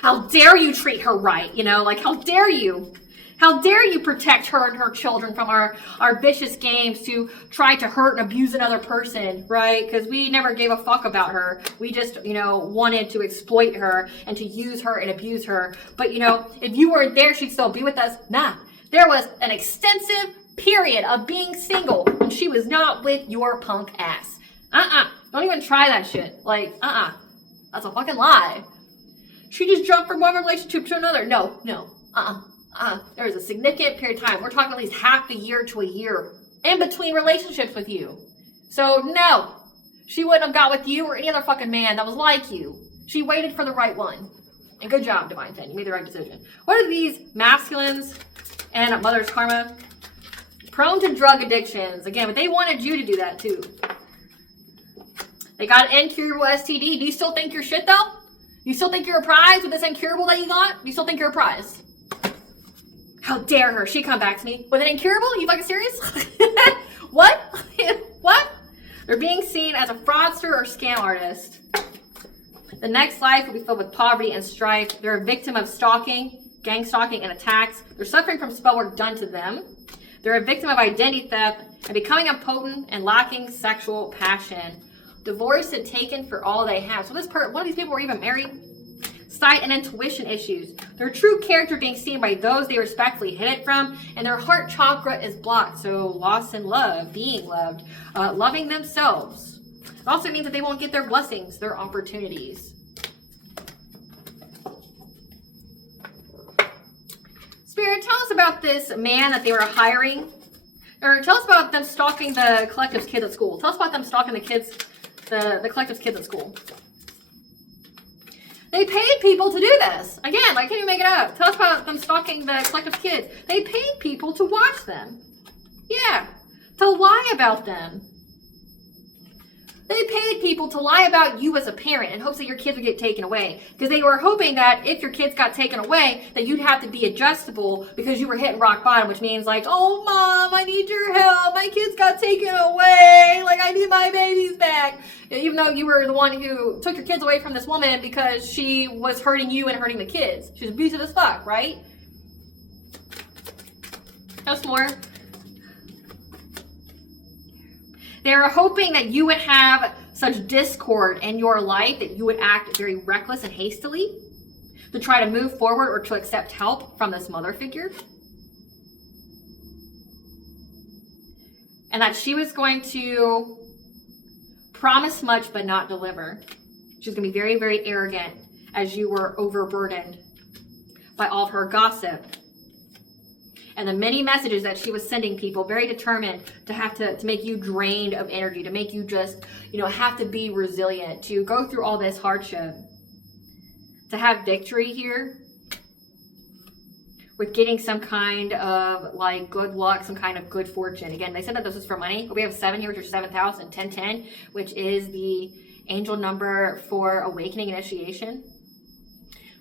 How dare you treat her right? You know, like, how dare you? How dare you protect her and her children from our vicious games to try to hurt and abuse another person, right? Because we never gave a fuck about her. We just, you know, wanted to exploit her and to use her and abuse her. But, you know, if you weren't there, she'd still be with us. Nah. There was an extensive period of being single when she was not with your punk ass. Don't even try that shit. Like, that's a fucking lie. She just jumped from one relationship to another. No. There was a significant period of time. We're talking at least half a year to a year in between relationships with you. So no, she wouldn't have got with you or any other fucking man that was like you. She waited for the right one. And good job, Divine 10. You made the right decision. What are these masculines and Mother's Karma? Prone to drug addictions. Again, but they wanted you to do that too. They got an incurable STD. Do you still think you're shit though? You still think you're a prize with this incurable that you got? Do you still think you're a prize? How dare her? She come back to me with an incurable? You fucking serious? What? What? They're being seen as a fraudster or scam artist. The next life will be filled with poverty and strife. They're a victim of stalking, gang stalking, and attacks. They're suffering from spell work done to them. They're a victim of identity theft and becoming impotent and lacking sexual passion. Divorced and taken for all they have. So one of these people were even married. Sight and intuition issues. Their true character being seen by those they respectfully hid it from, and their heart chakra is blocked. So loss in love, being loved, loving themselves. It also means that they won't get their blessings, their opportunities. Spirit, tell us about this man that they were hiring Or tell us about them stalking the collective's kids at school. Tell us about them stalking the kids, the collective's kids at school. They paid people to do this. Again, I can't even make it up. Tell us about them stalking the collective's kids. They paid people to watch them. Yeah, to lie about them. They paid people to lie about you as a parent in hopes that your kids would get taken away. Because they were hoping that if your kids got taken away, that you'd have to be adjustable because you were hitting rock bottom, which means like, oh, Mom, I need your help. My kids got taken away. Like, I need my babies back. Even though you were the one who took your kids away from this woman because she was hurting you and hurting the kids. She was abusive as fuck, right? Just more. They were hoping that you would have such discord in your life that you would act very reckless and hastily to try to move forward or to accept help from this mother figure. And that she was going to promise much but not deliver. She was going to be very, very arrogant as you were overburdened by all of her gossip and the many messages that she was sending people, very determined to have to make you drained of energy, to make you just, have to be resilient, to go through all this hardship, to have victory here with getting some kind of like good luck, some kind of good fortune. Again, they said that this was for money, but we have 7 here, which is 7,000, 1010, which is the angel number for awakening initiation.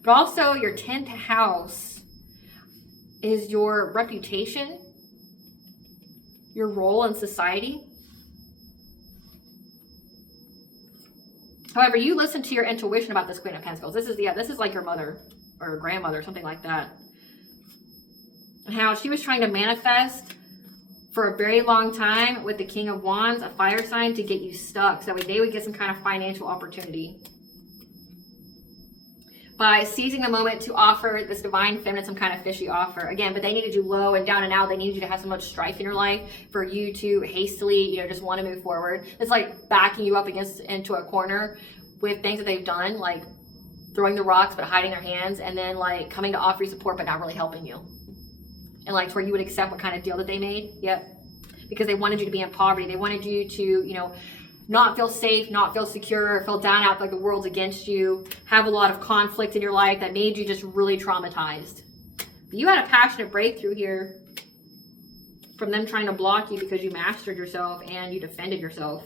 But also your 10th house is your reputation, your role in society. However, you listen to your intuition about this Queen of Pentacles. This is like your mother or grandmother, something like that. And how she was trying to manifest for a very long time with the King of Wands, a fire sign, to get you stuck so that they would get some kind of financial opportunity. By seizing the moment to offer this divine feminine some kind of fishy offer. Again, but they needed you low and down and out. They needed you to have so much strife in your life for you to hastily, just want to move forward. It's like backing you up into a corner with things that they've done, like throwing the rocks but hiding their hands, and then like coming to offer you support but not really helping you. And like to where you would accept what kind of deal that they made. Yep. Because they wanted you to be in poverty. They wanted you to, not feel safe, not feel secure, feel down out like the world's against you, have a lot of conflict in your life that made you just really traumatized. But you had a passionate breakthrough here from them trying to block you because you mastered yourself and you defended yourself.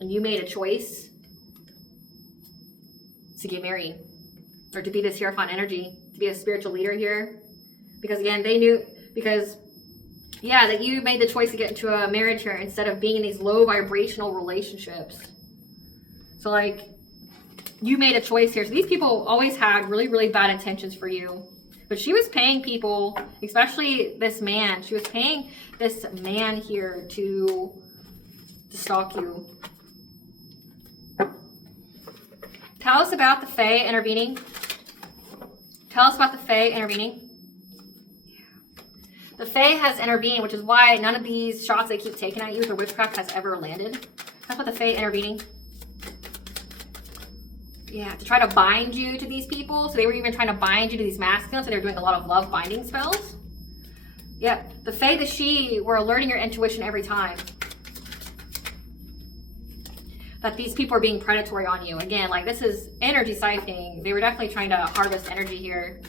And you made a choice to get married or to be this Hierophant energy, to be a spiritual leader here. Because again, they knew, that you made the choice to get into a marriage here instead of being in these low vibrational relationships. So like, you made a choice here. So these people always had really, really bad intentions for you. But she was paying people, especially this man. She was paying this man here to stalk you. Tell us about the Fae intervening. Tell us about the Fae intervening. The Fae has intervened, which is why none of these shots they keep taking at you with their witchcraft has ever landed. That's what the Fae intervening. Yeah, to try to bind you to these people. So they were even trying to bind you to these masculines, so they were doing a lot of love binding spells. Yep, the Fae, the she, were alerting your intuition every time that these people are being predatory on you. Again, like this is energy siphoning. They were definitely trying to harvest energy here.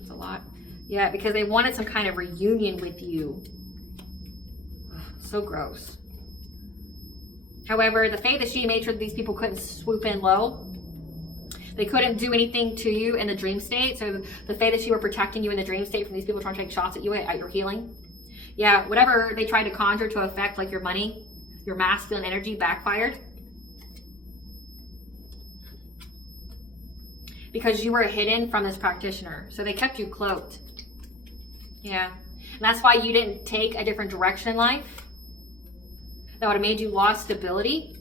It's a lot. Yeah, because they wanted some kind of reunion with you. So gross. However, the Fae, the she, made sure that these people couldn't swoop in low. They couldn't do anything to you in the dream state. So the Fae, the she, were protecting you in the dream state from these people trying to take shots at you at your healing. Yeah, whatever they tried to conjure to affect like your money, your masculine energy, backfired. Because you were hidden from this practitioner. So they kept you cloaked. Yeah. And that's why you didn't take a different direction in life. That would have made you lost stability.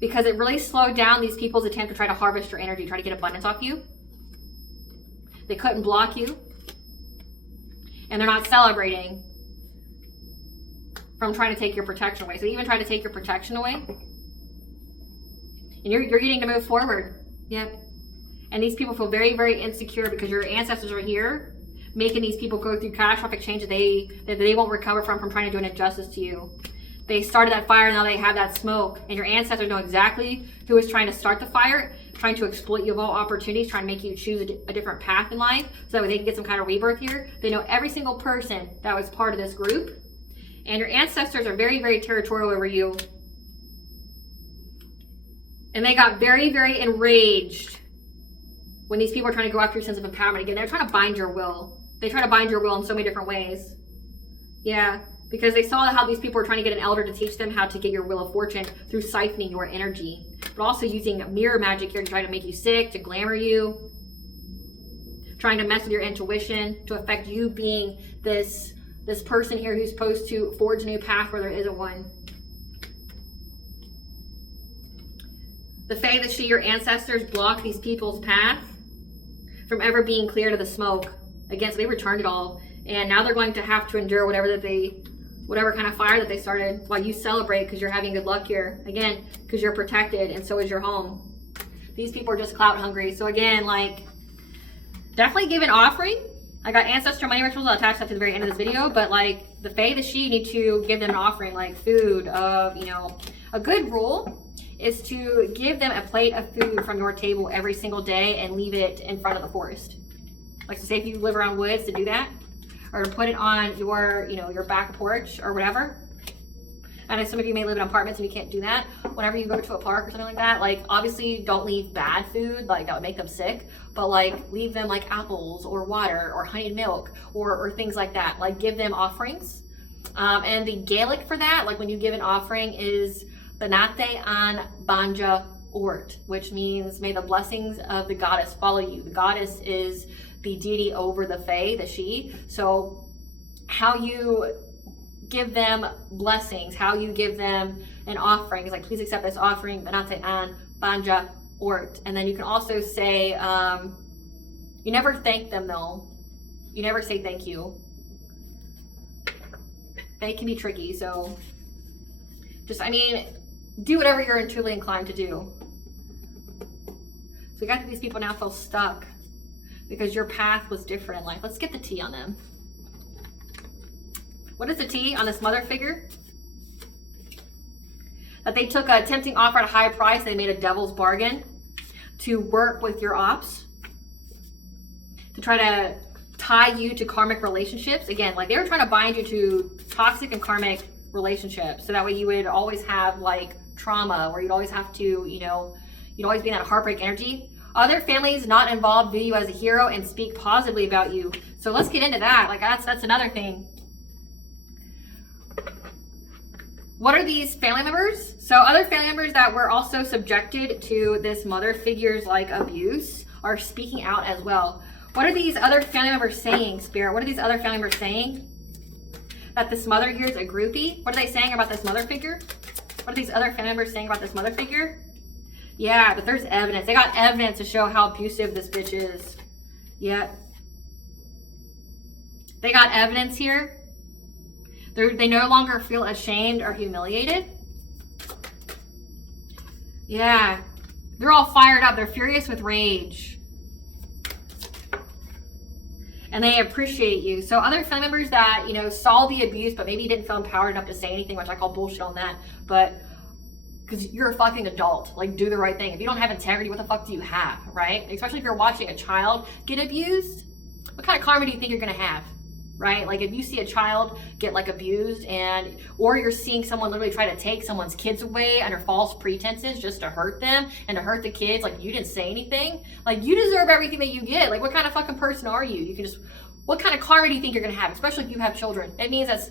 Because it really slowed down these people's attempt to try to harvest your energy, try to get abundance off you. They couldn't block you. And they're not celebrating from trying to take your protection away. So they even tried to take your protection away. And you're getting to move forward. Yep. And these people feel very, very insecure because your ancestors are here, making these people go through catastrophic change that they won't recover from trying to do an injustice to you. They started that fire, now they have that smoke, and your ancestors know exactly who is trying to start the fire, trying to exploit you of all opportunities, trying to make you choose a different path in life so that way they can get some kind of rebirth here. They know every single person that was part of this group, and your ancestors are very, very territorial over you. And they got very, very enraged when these people are trying to go after your sense of empowerment. Again, they're trying to bind your will. They try to bind your will in so many different ways. Yeah. Because they saw how these people were trying to get an elder to teach them how to get your wheel of fortune through siphoning your energy, but also using mirror magic here to try to make you sick, to glamour you, trying to mess with your intuition, to affect you being this person here who's supposed to forge a new path where there isn't one. The Fae, the She, your ancestors block these people's path from ever being clear to the smoke. Again, so they returned it all, and now they're going to have to endure whatever kind of fire that they started while you celebrate because you're having good luck here. Again, because you're protected and so is your home. These people are just clout hungry. So again, like, definitely give an offering. I got ancestral money rituals. I'll attach that to the very end of this video. But like the Fae, the She, you need to give them an offering, like food. A good rule is to give them a plate of food from your table every single day and leave it in front of the forest. Like, so say if you live around woods, to do that. Or to put it on your back porch or whatever. I know some of you may live in apartments and you can't do that. Whenever you go to a park or something like that, like obviously don't leave bad food, like that would make them sick, but like leave them like apples or water or honeyed milk or things like that. Like give them offerings. And the Gaelic for that, like when you give an offering, is Benate an Banja Ort, which means may the blessings of the goddess follow you. The goddess is the deity over the Fae, the She. So how you give them blessings, how you give them an offering is like, please accept this offering, Benate an Banja Ort. And then you can also say, you never thank them though. You never say thank you. They can be tricky, so just, do whatever you're intuitively inclined to do. So we got that these people now feel stuck because your path was different in life. Let's get the tea on them. What is the tea on this mother figure? That they took a tempting offer at a high price. They made a devil's bargain to work with your ops, to try to tie you to karmic relationships. Again, like they were trying to bind you to toxic and karmic relationships. So that way you would always have like trauma, where you'd always have to, you'd always be in that heartbreak energy. Other families not involved view you as a hero and speak positively about you. So let's get into that. Like that's another thing. What are these family members? So other family members that were also subjected to this mother figure's like abuse are speaking out as well. What are these other family members saying, Spirit? What are these other family members saying? That this mother here is a groupie? What are they saying about this mother figure? What are these other family members saying about this mother figure? Yeah, but there's evidence. They got evidence to show how abusive this bitch is. Yeah. They got evidence here. They no longer feel ashamed or humiliated. Yeah. They're all fired up. They're furious with rage. And they appreciate you. So other family members that, saw the abuse, but maybe didn't feel empowered enough to say anything, which I call bullshit on that. But because you're a fucking adult, like do the right thing. If you don't have integrity, what the fuck do you have, right? Especially if you're watching a child get abused, what kind of karma do you think you're gonna have, right? Like if you see a child get like abused or you're seeing someone literally try to take someone's kids away under false pretenses just to hurt them and to hurt the kids, like you didn't say anything, like you deserve everything that you get. Like what kind of fucking person are you? You can just, what kind of karma do you think you're gonna have, especially if you have children? It means that's,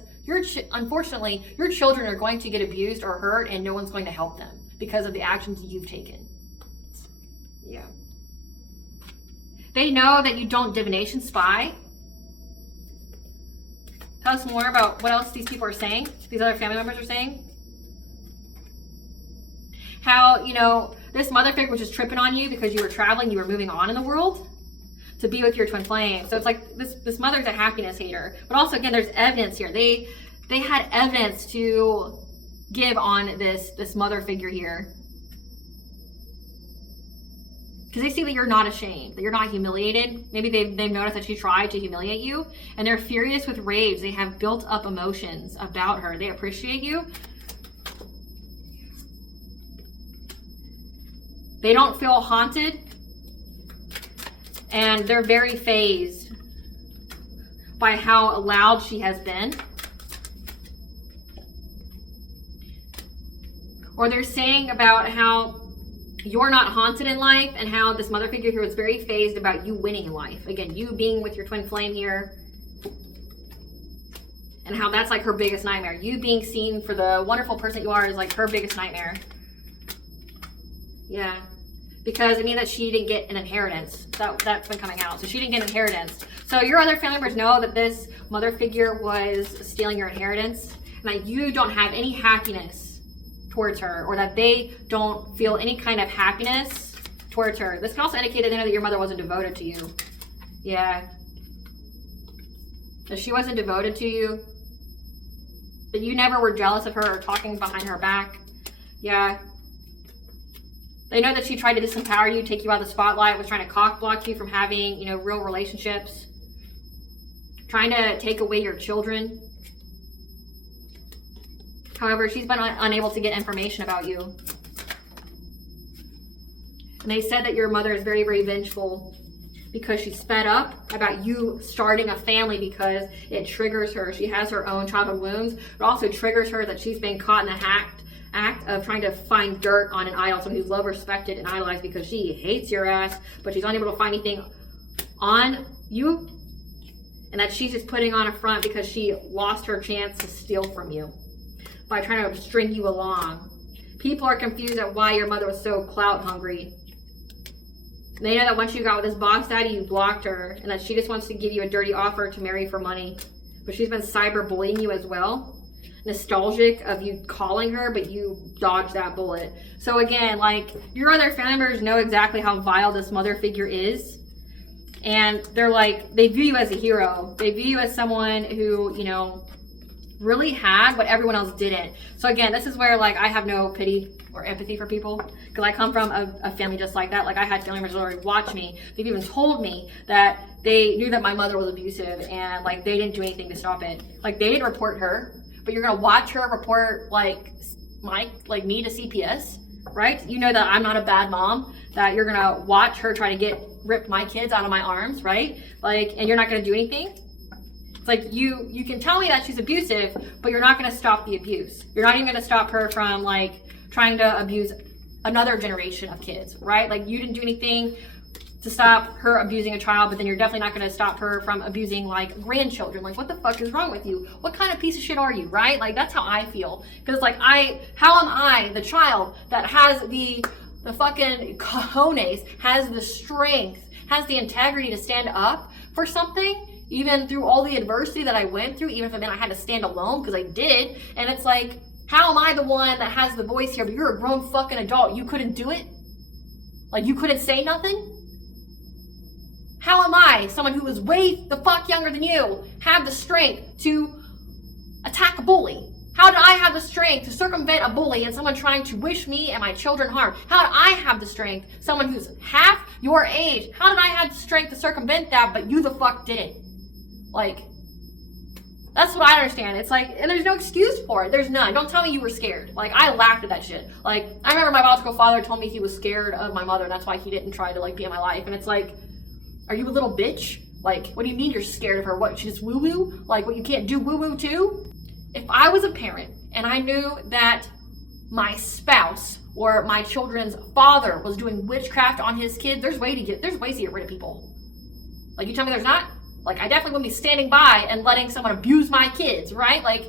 unfortunately, your children are going to get abused or hurt and no one's going to help them because of the actions you've taken. Yeah. They know that you don't divination spy. Tell us more about what else these people are saying, these other family members are saying. How, this mother figure was just tripping on you because you were traveling, you were moving on in the world to be with your twin flame. So it's like this mother's a happiness hater. But also, again, there's evidence here. They had evidence to give on this mother figure here. Because they see that you're not ashamed, that you're not humiliated. Maybe they've noticed that she tried to humiliate you, and they're furious with rage. They have built up emotions about her. They appreciate you. They don't feel haunted, and they're very fazed by how loud she has been. Or they're saying about how you're not haunted in life, and how this mother figure here is very fazed about you winning in life. Again, you being with your twin flame here, and how that's like her biggest nightmare. You being seen for the wonderful person you are is like her biggest nightmare. Yeah, because it means that she didn't get an inheritance. That's been coming out. So she didn't get an inheritance. So your other family members know that this mother figure was stealing your inheritance, and that you don't have any happiness towards her, or that they don't feel any kind of happiness towards her. This can also indicate that they know that your mother wasn't devoted to you. Yeah. That she wasn't devoted to you. That you never were jealous of her or talking behind her back. Yeah. They know that she tried to disempower you, take you out of the spotlight, was trying to cock block you from having, real relationships. Trying to take away your children. However, she's been unable to get information about you. And they said that your mother is very, very vengeful because she's fed up about you starting a family, because it triggers her. She has her own childhood wounds. It also triggers her that she's been caught in the act of trying to find dirt on an idol, someone who's loved, respected, and idolized, because she hates your ass, but she's unable to find anything on you. And that she's just putting on a front because she lost her chance to steal from you by trying to string you along. People are confused at why your mother was so clout hungry. They know that once you got with this boss daddy, you blocked her, and that she just wants to give you a dirty offer to marry for money. But she's been cyberbullying you as well. Nostalgic of you calling her, but you dodged that bullet. So again, like, your other family members know exactly how vile this mother figure is. And they're like, they view you as a hero. They view you as someone who, really had what everyone else didn't. So again, this is where, like, I have no pity or empathy for people, because I come from a family just like that. Like, I had family members already watch me. They've even told me that they knew that my mother was abusive, and like they didn't do anything to stop it. Like, they didn't report her, but you're gonna watch her report like me to CPS, right? You know that I'm not a bad mom, that you're gonna watch her try to rip my kids out of my arms, right? Like, and you're not gonna do anything. It's like, you can tell me that she's abusive, but you're not going to stop the abuse. You're not even going to stop her from, like, trying to abuse another generation of kids, right? Like, you didn't do anything to stop her abusing a child, but then you're definitely not going to stop her from abusing, like, grandchildren. Like, what the fuck is wrong with you? What kind of piece of shit are you, right? Like, that's how I feel. Because, like, how am I, the child that has the fucking cojones, has the strength, has the integrity to stand up for something, even through all the adversity that I went through, even if it meant I had to stand alone, because I did. And it's like, how am I the one that has the voice here, but you're a grown fucking adult? You couldn't do it? Like, you couldn't say nothing? How am I, someone who was way the fuck younger than you, have the strength to attack a bully? How did I have the strength to circumvent a bully and someone trying to wish me and my children harm? How did I have the strength, someone who's half your age, how did I have the strength to circumvent that, but you the fuck didn't? Like, that's what I understand. It's like, and there's no excuse for it. There's none. Don't tell me you were scared. Like, I laughed at that shit. Like, I remember my biological father told me he was scared of my mother, and that's why he didn't try to, like, be in my life. And it's like, are you a little bitch? Like, what do you mean you're scared of her? What, she's woo-woo? Like, what, you can't do woo-woo too? If I was a parent and I knew that my spouse or my children's father was doing witchcraft on his kids, there's ways to get rid of people. Like, you tell me there's not? Like, I definitely wouldn't be standing by and letting someone abuse my kids, right? Like,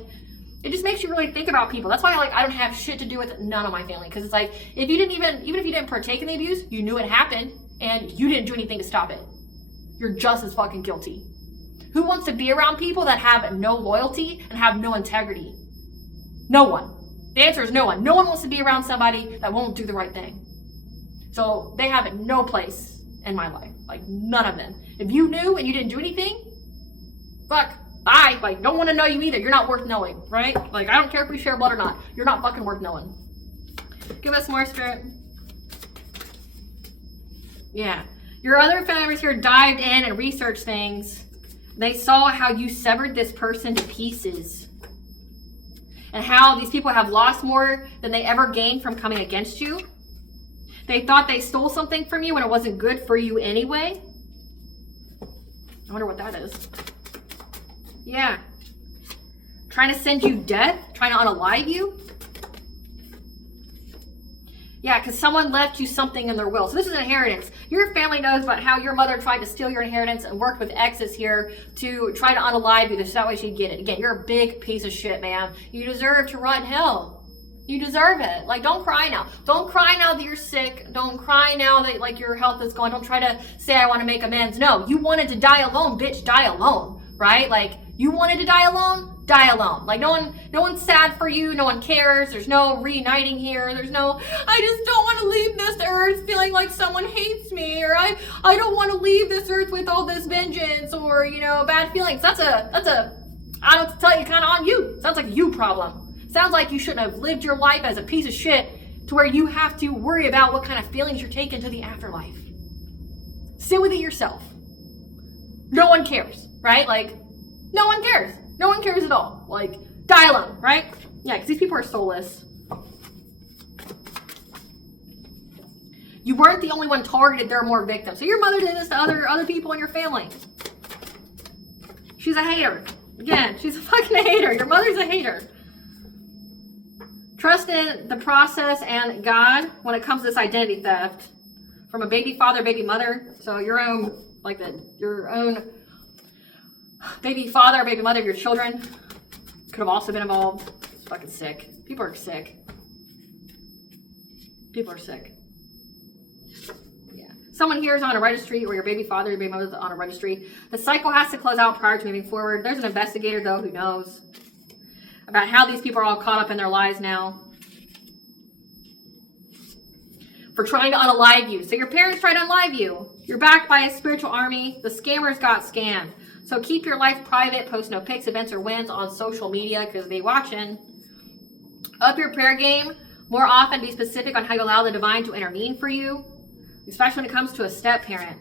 it just makes you really think about people. That's why, like, I don't have shit to do with none of my family. Because it's like, if you didn't even if you didn't partake in the abuse, you knew it happened, and you didn't do anything to stop it. You're just as fucking guilty. Who wants to be around people that have no loyalty and have no integrity? No one. The answer is no one. No one wants to be around somebody that won't do the right thing. So they have no place in my life. Like, none of them. If you knew and you didn't do anything, fuck, bye. Like, don't want to know you either. You're not worth knowing, right? Like, I don't care if we share blood or not. You're not fucking worth knowing. Give us more, Spirit. Yeah. Your other family members here dived in and researched things. They saw how you severed this person to pieces. And how these people have lost more than they ever gained from coming against you. They thought they stole something from you when it wasn't good for you anyway. I wonder what that is. Yeah. Trying to send you death? Trying to unalive you? Yeah, because someone left you something in their will. So this is inheritance. Your family knows about how your mother tried to steal your inheritance and worked with exes here to try to unalive you. So that way she'd get it. Again, you're a big piece of shit, man. You deserve to rot in hell. You deserve it. Like, don't cry now. Don't cry now that you're sick. Don't cry now that, like, your health is gone. Don't try to say, I want to make amends. No, you wanted to die alone, bitch. Die alone, right? Like, you wanted to die alone? Die alone. Like, no one's sad for you. No one cares. There's no reuniting here. There's no, I just don't want to leave this earth feeling like someone hates me, or I don't want to leave this earth with all this vengeance, or, you know, bad feelings. That's a, I don't tell you, kind of on you. Sounds like a you problem. Sounds like you shouldn't have lived your life as a piece of shit to where you have to worry about what kind of feelings you're taking to the afterlife. Sit with it yourself. No one cares, right? Like, no one cares. No one cares at all. Like, die alone, right? Yeah, because these people are soulless. You weren't the only one targeted. There are more victims. So your mother did this to other people in your family. She's a hater. Again, she's a fucking hater. Your mother's a hater. Trust in the process and God when it comes to this identity theft. From a baby father, baby mother. So your own, your own baby father or baby mother of your children could have also been involved. It's fucking sick. People are sick. People are sick. Yeah. Someone here is on a registry, or your baby father, your baby mother is on a registry. The cycle has to close out prior to moving forward. There's an investigator, though, who knows about how these people are all caught up in their lies now for trying to unalive you. So your parents tried to unalive you. You're backed by a spiritual army. The scammers got scammed. So keep your life private. Post no pics, events, or wins on social media because they watching. Up your prayer game. More often, be specific on how you allow the divine to intervene for you, especially when it comes to a step parent.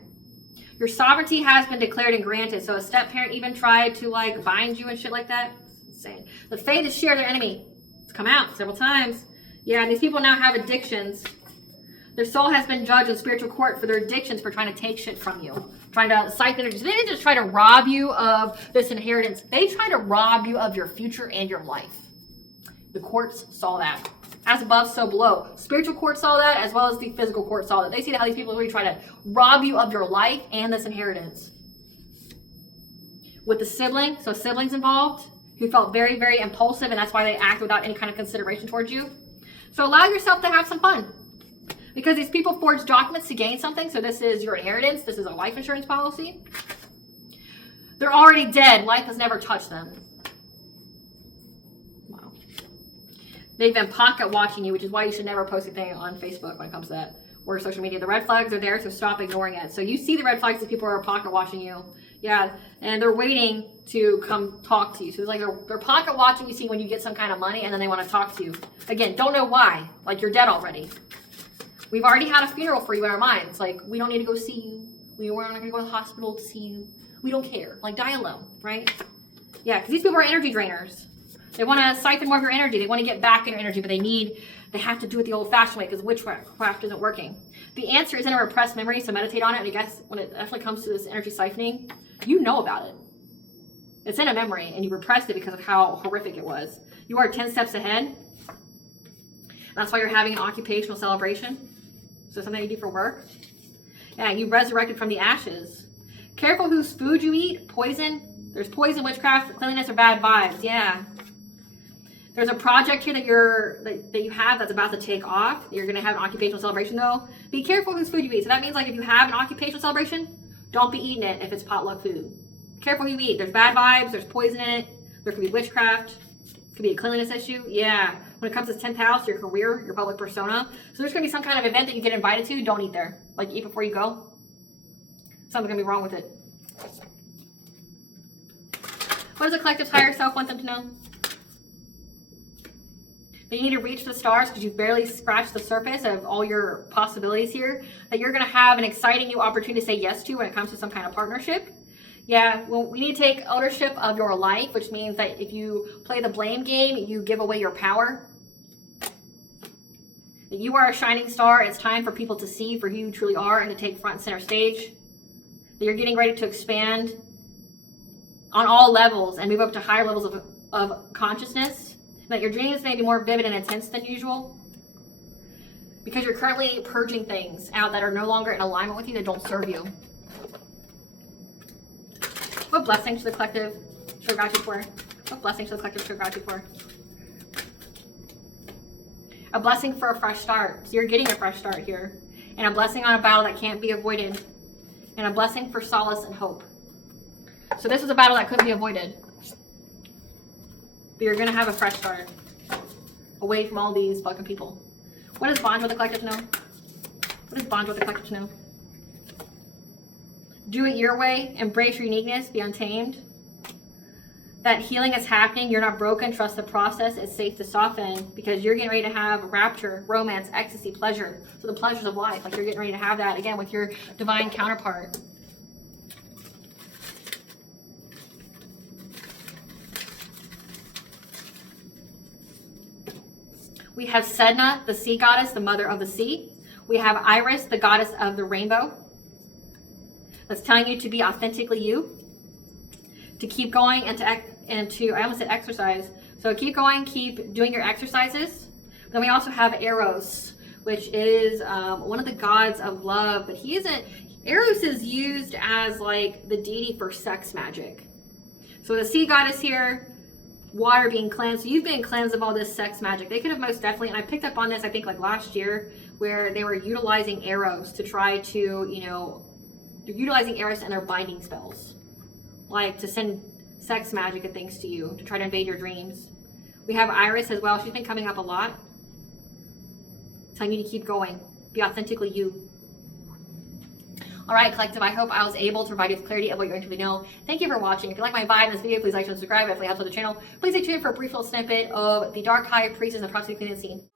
Your sovereignty has been declared and granted. So a step parent even tried to bind you and shit like that. Insane. The faith is shared their enemy. It's come out several times. Yeah, and these people now have addictions. Their soul has been judged in spiritual court for their addictions, for trying to take shit from you, trying to siphon it. They didn't just try to rob you of this inheritance. They tried to rob you of your future and your life. The courts saw that. As above, so below. Spiritual court saw that, as well as the physical court saw that. They see how these people really try to rob you of your life and this inheritance. With the sibling, so siblings involved, who felt very, very impulsive, and that's why they act without any kind of consideration towards you. So allow yourself to have some fun. Because these people forged documents to gain something. So this is your inheritance. This is a life insurance policy. They're already dead. Life has never touched them. Wow. They've been pocket watching you, which is why you should never post anything on Facebook when it comes to that, or social media. The red flags are there, so stop ignoring it. So you see the red flags that people are pocket watching you. Yeah, and they're waiting to come talk to you. So it's like they're pocket watching you, see when you get some kind of money, and then they want to talk to you. Again, don't know why. Like, you're dead already. We've already had a funeral for you in our minds. Like, we don't need to go see you. We weren't going to go to the hospital to see you. We don't care. Like, die alone, right? Yeah, because these people are energy drainers. They want to siphon more of your energy. They want to get back in your energy, but they have to do it the old-fashioned way because witchcraft isn't working. The answer is in a repressed memory, so meditate on it. And I guess when it definitely comes to this energy siphoning, you know about it. It's in a memory, and you repressed it because of how horrific it was. You are 10 steps ahead. That's why you're having an occupational celebration. So something you do for work. Yeah, you resurrected from the ashes. Careful whose food you eat. Poison. There's poison, witchcraft, cleanliness, or bad vibes. Yeah. There's a project here that you have that's about to take off. You're going to have an occupational celebration, though. Be careful whose food you eat. So that means, if you have an occupational celebration, don't be eating it if it's potluck food. Careful who you eat. There's bad vibes. There's poison in it. There could be witchcraft. Could be a cleanliness issue. Yeah. When it comes to 10th house, your career, your public persona. So there's going to be some kind of event that you get invited to. Don't eat there. Eat before you go. Something's going to be wrong with it. What does the collective's higher self want them to know? that you need to reach the stars because you've barely scratched the surface of all your possibilities here, that you're going to have an exciting new opportunity to say yes to when it comes to some kind of partnership. Yeah, well, we need to take ownership of your life, which means that if you play the blame game, you give away your power. You are a shining star. It's time for people to see for who you truly are and to take front and center stage. That you're getting ready to expand on all levels and move up to higher levels of consciousness. That your dreams may be more vivid and intense than usual because you're currently purging things out that are no longer in alignment with you, that don't serve you. What blessings to the collective show gratitude for? What blessings to the collective show gratitude for? A blessing for a fresh start. So you're getting a fresh start here. And a blessing on a battle that can't be avoided. And a blessing for solace and hope. So this was a battle that couldn't be avoided. But you're going to have a fresh start. Away from all these fucking people. What does bond with the collective know? What does bond with the collective know? Do it your way. Embrace your uniqueness. Be untamed. That healing is happening. You're not broken. Trust the process. It's safe to soften because you're getting ready to have rapture, romance, ecstasy, pleasure. So the pleasures of life. Like you're getting ready to have that again with your divine counterpart. We have Sedna, the sea goddess, the mother of the sea. We have Iris, the goddess of the rainbow. That's telling you to be authentically you. To keep going and to I almost said exercise. So keep going, keep doing your exercises. Then we also have Eros, which is one of the gods of love, but Eros is used as like the deity for sex magic. So the sea goddess here, water being cleansed. So you've been cleansed of all this sex magic. They could have most definitely, and I picked up on this, I think like last year, where they were utilizing Eros to try to, they're utilizing Eros in their binding spells. Like to send sex magic and things to you to try to invade your dreams. We have Iris as well. She's been coming up a lot. Telling you to keep going. Be authentically you. All right, collective, I hope I was able to provide you with clarity of what you're going to know. Thank you for watching. If you like my vibe in this video, please like and subscribe. If it helps with the channel, please stay tuned for a brief little snippet of the Dark High Priestess and the Proxy Queen scene.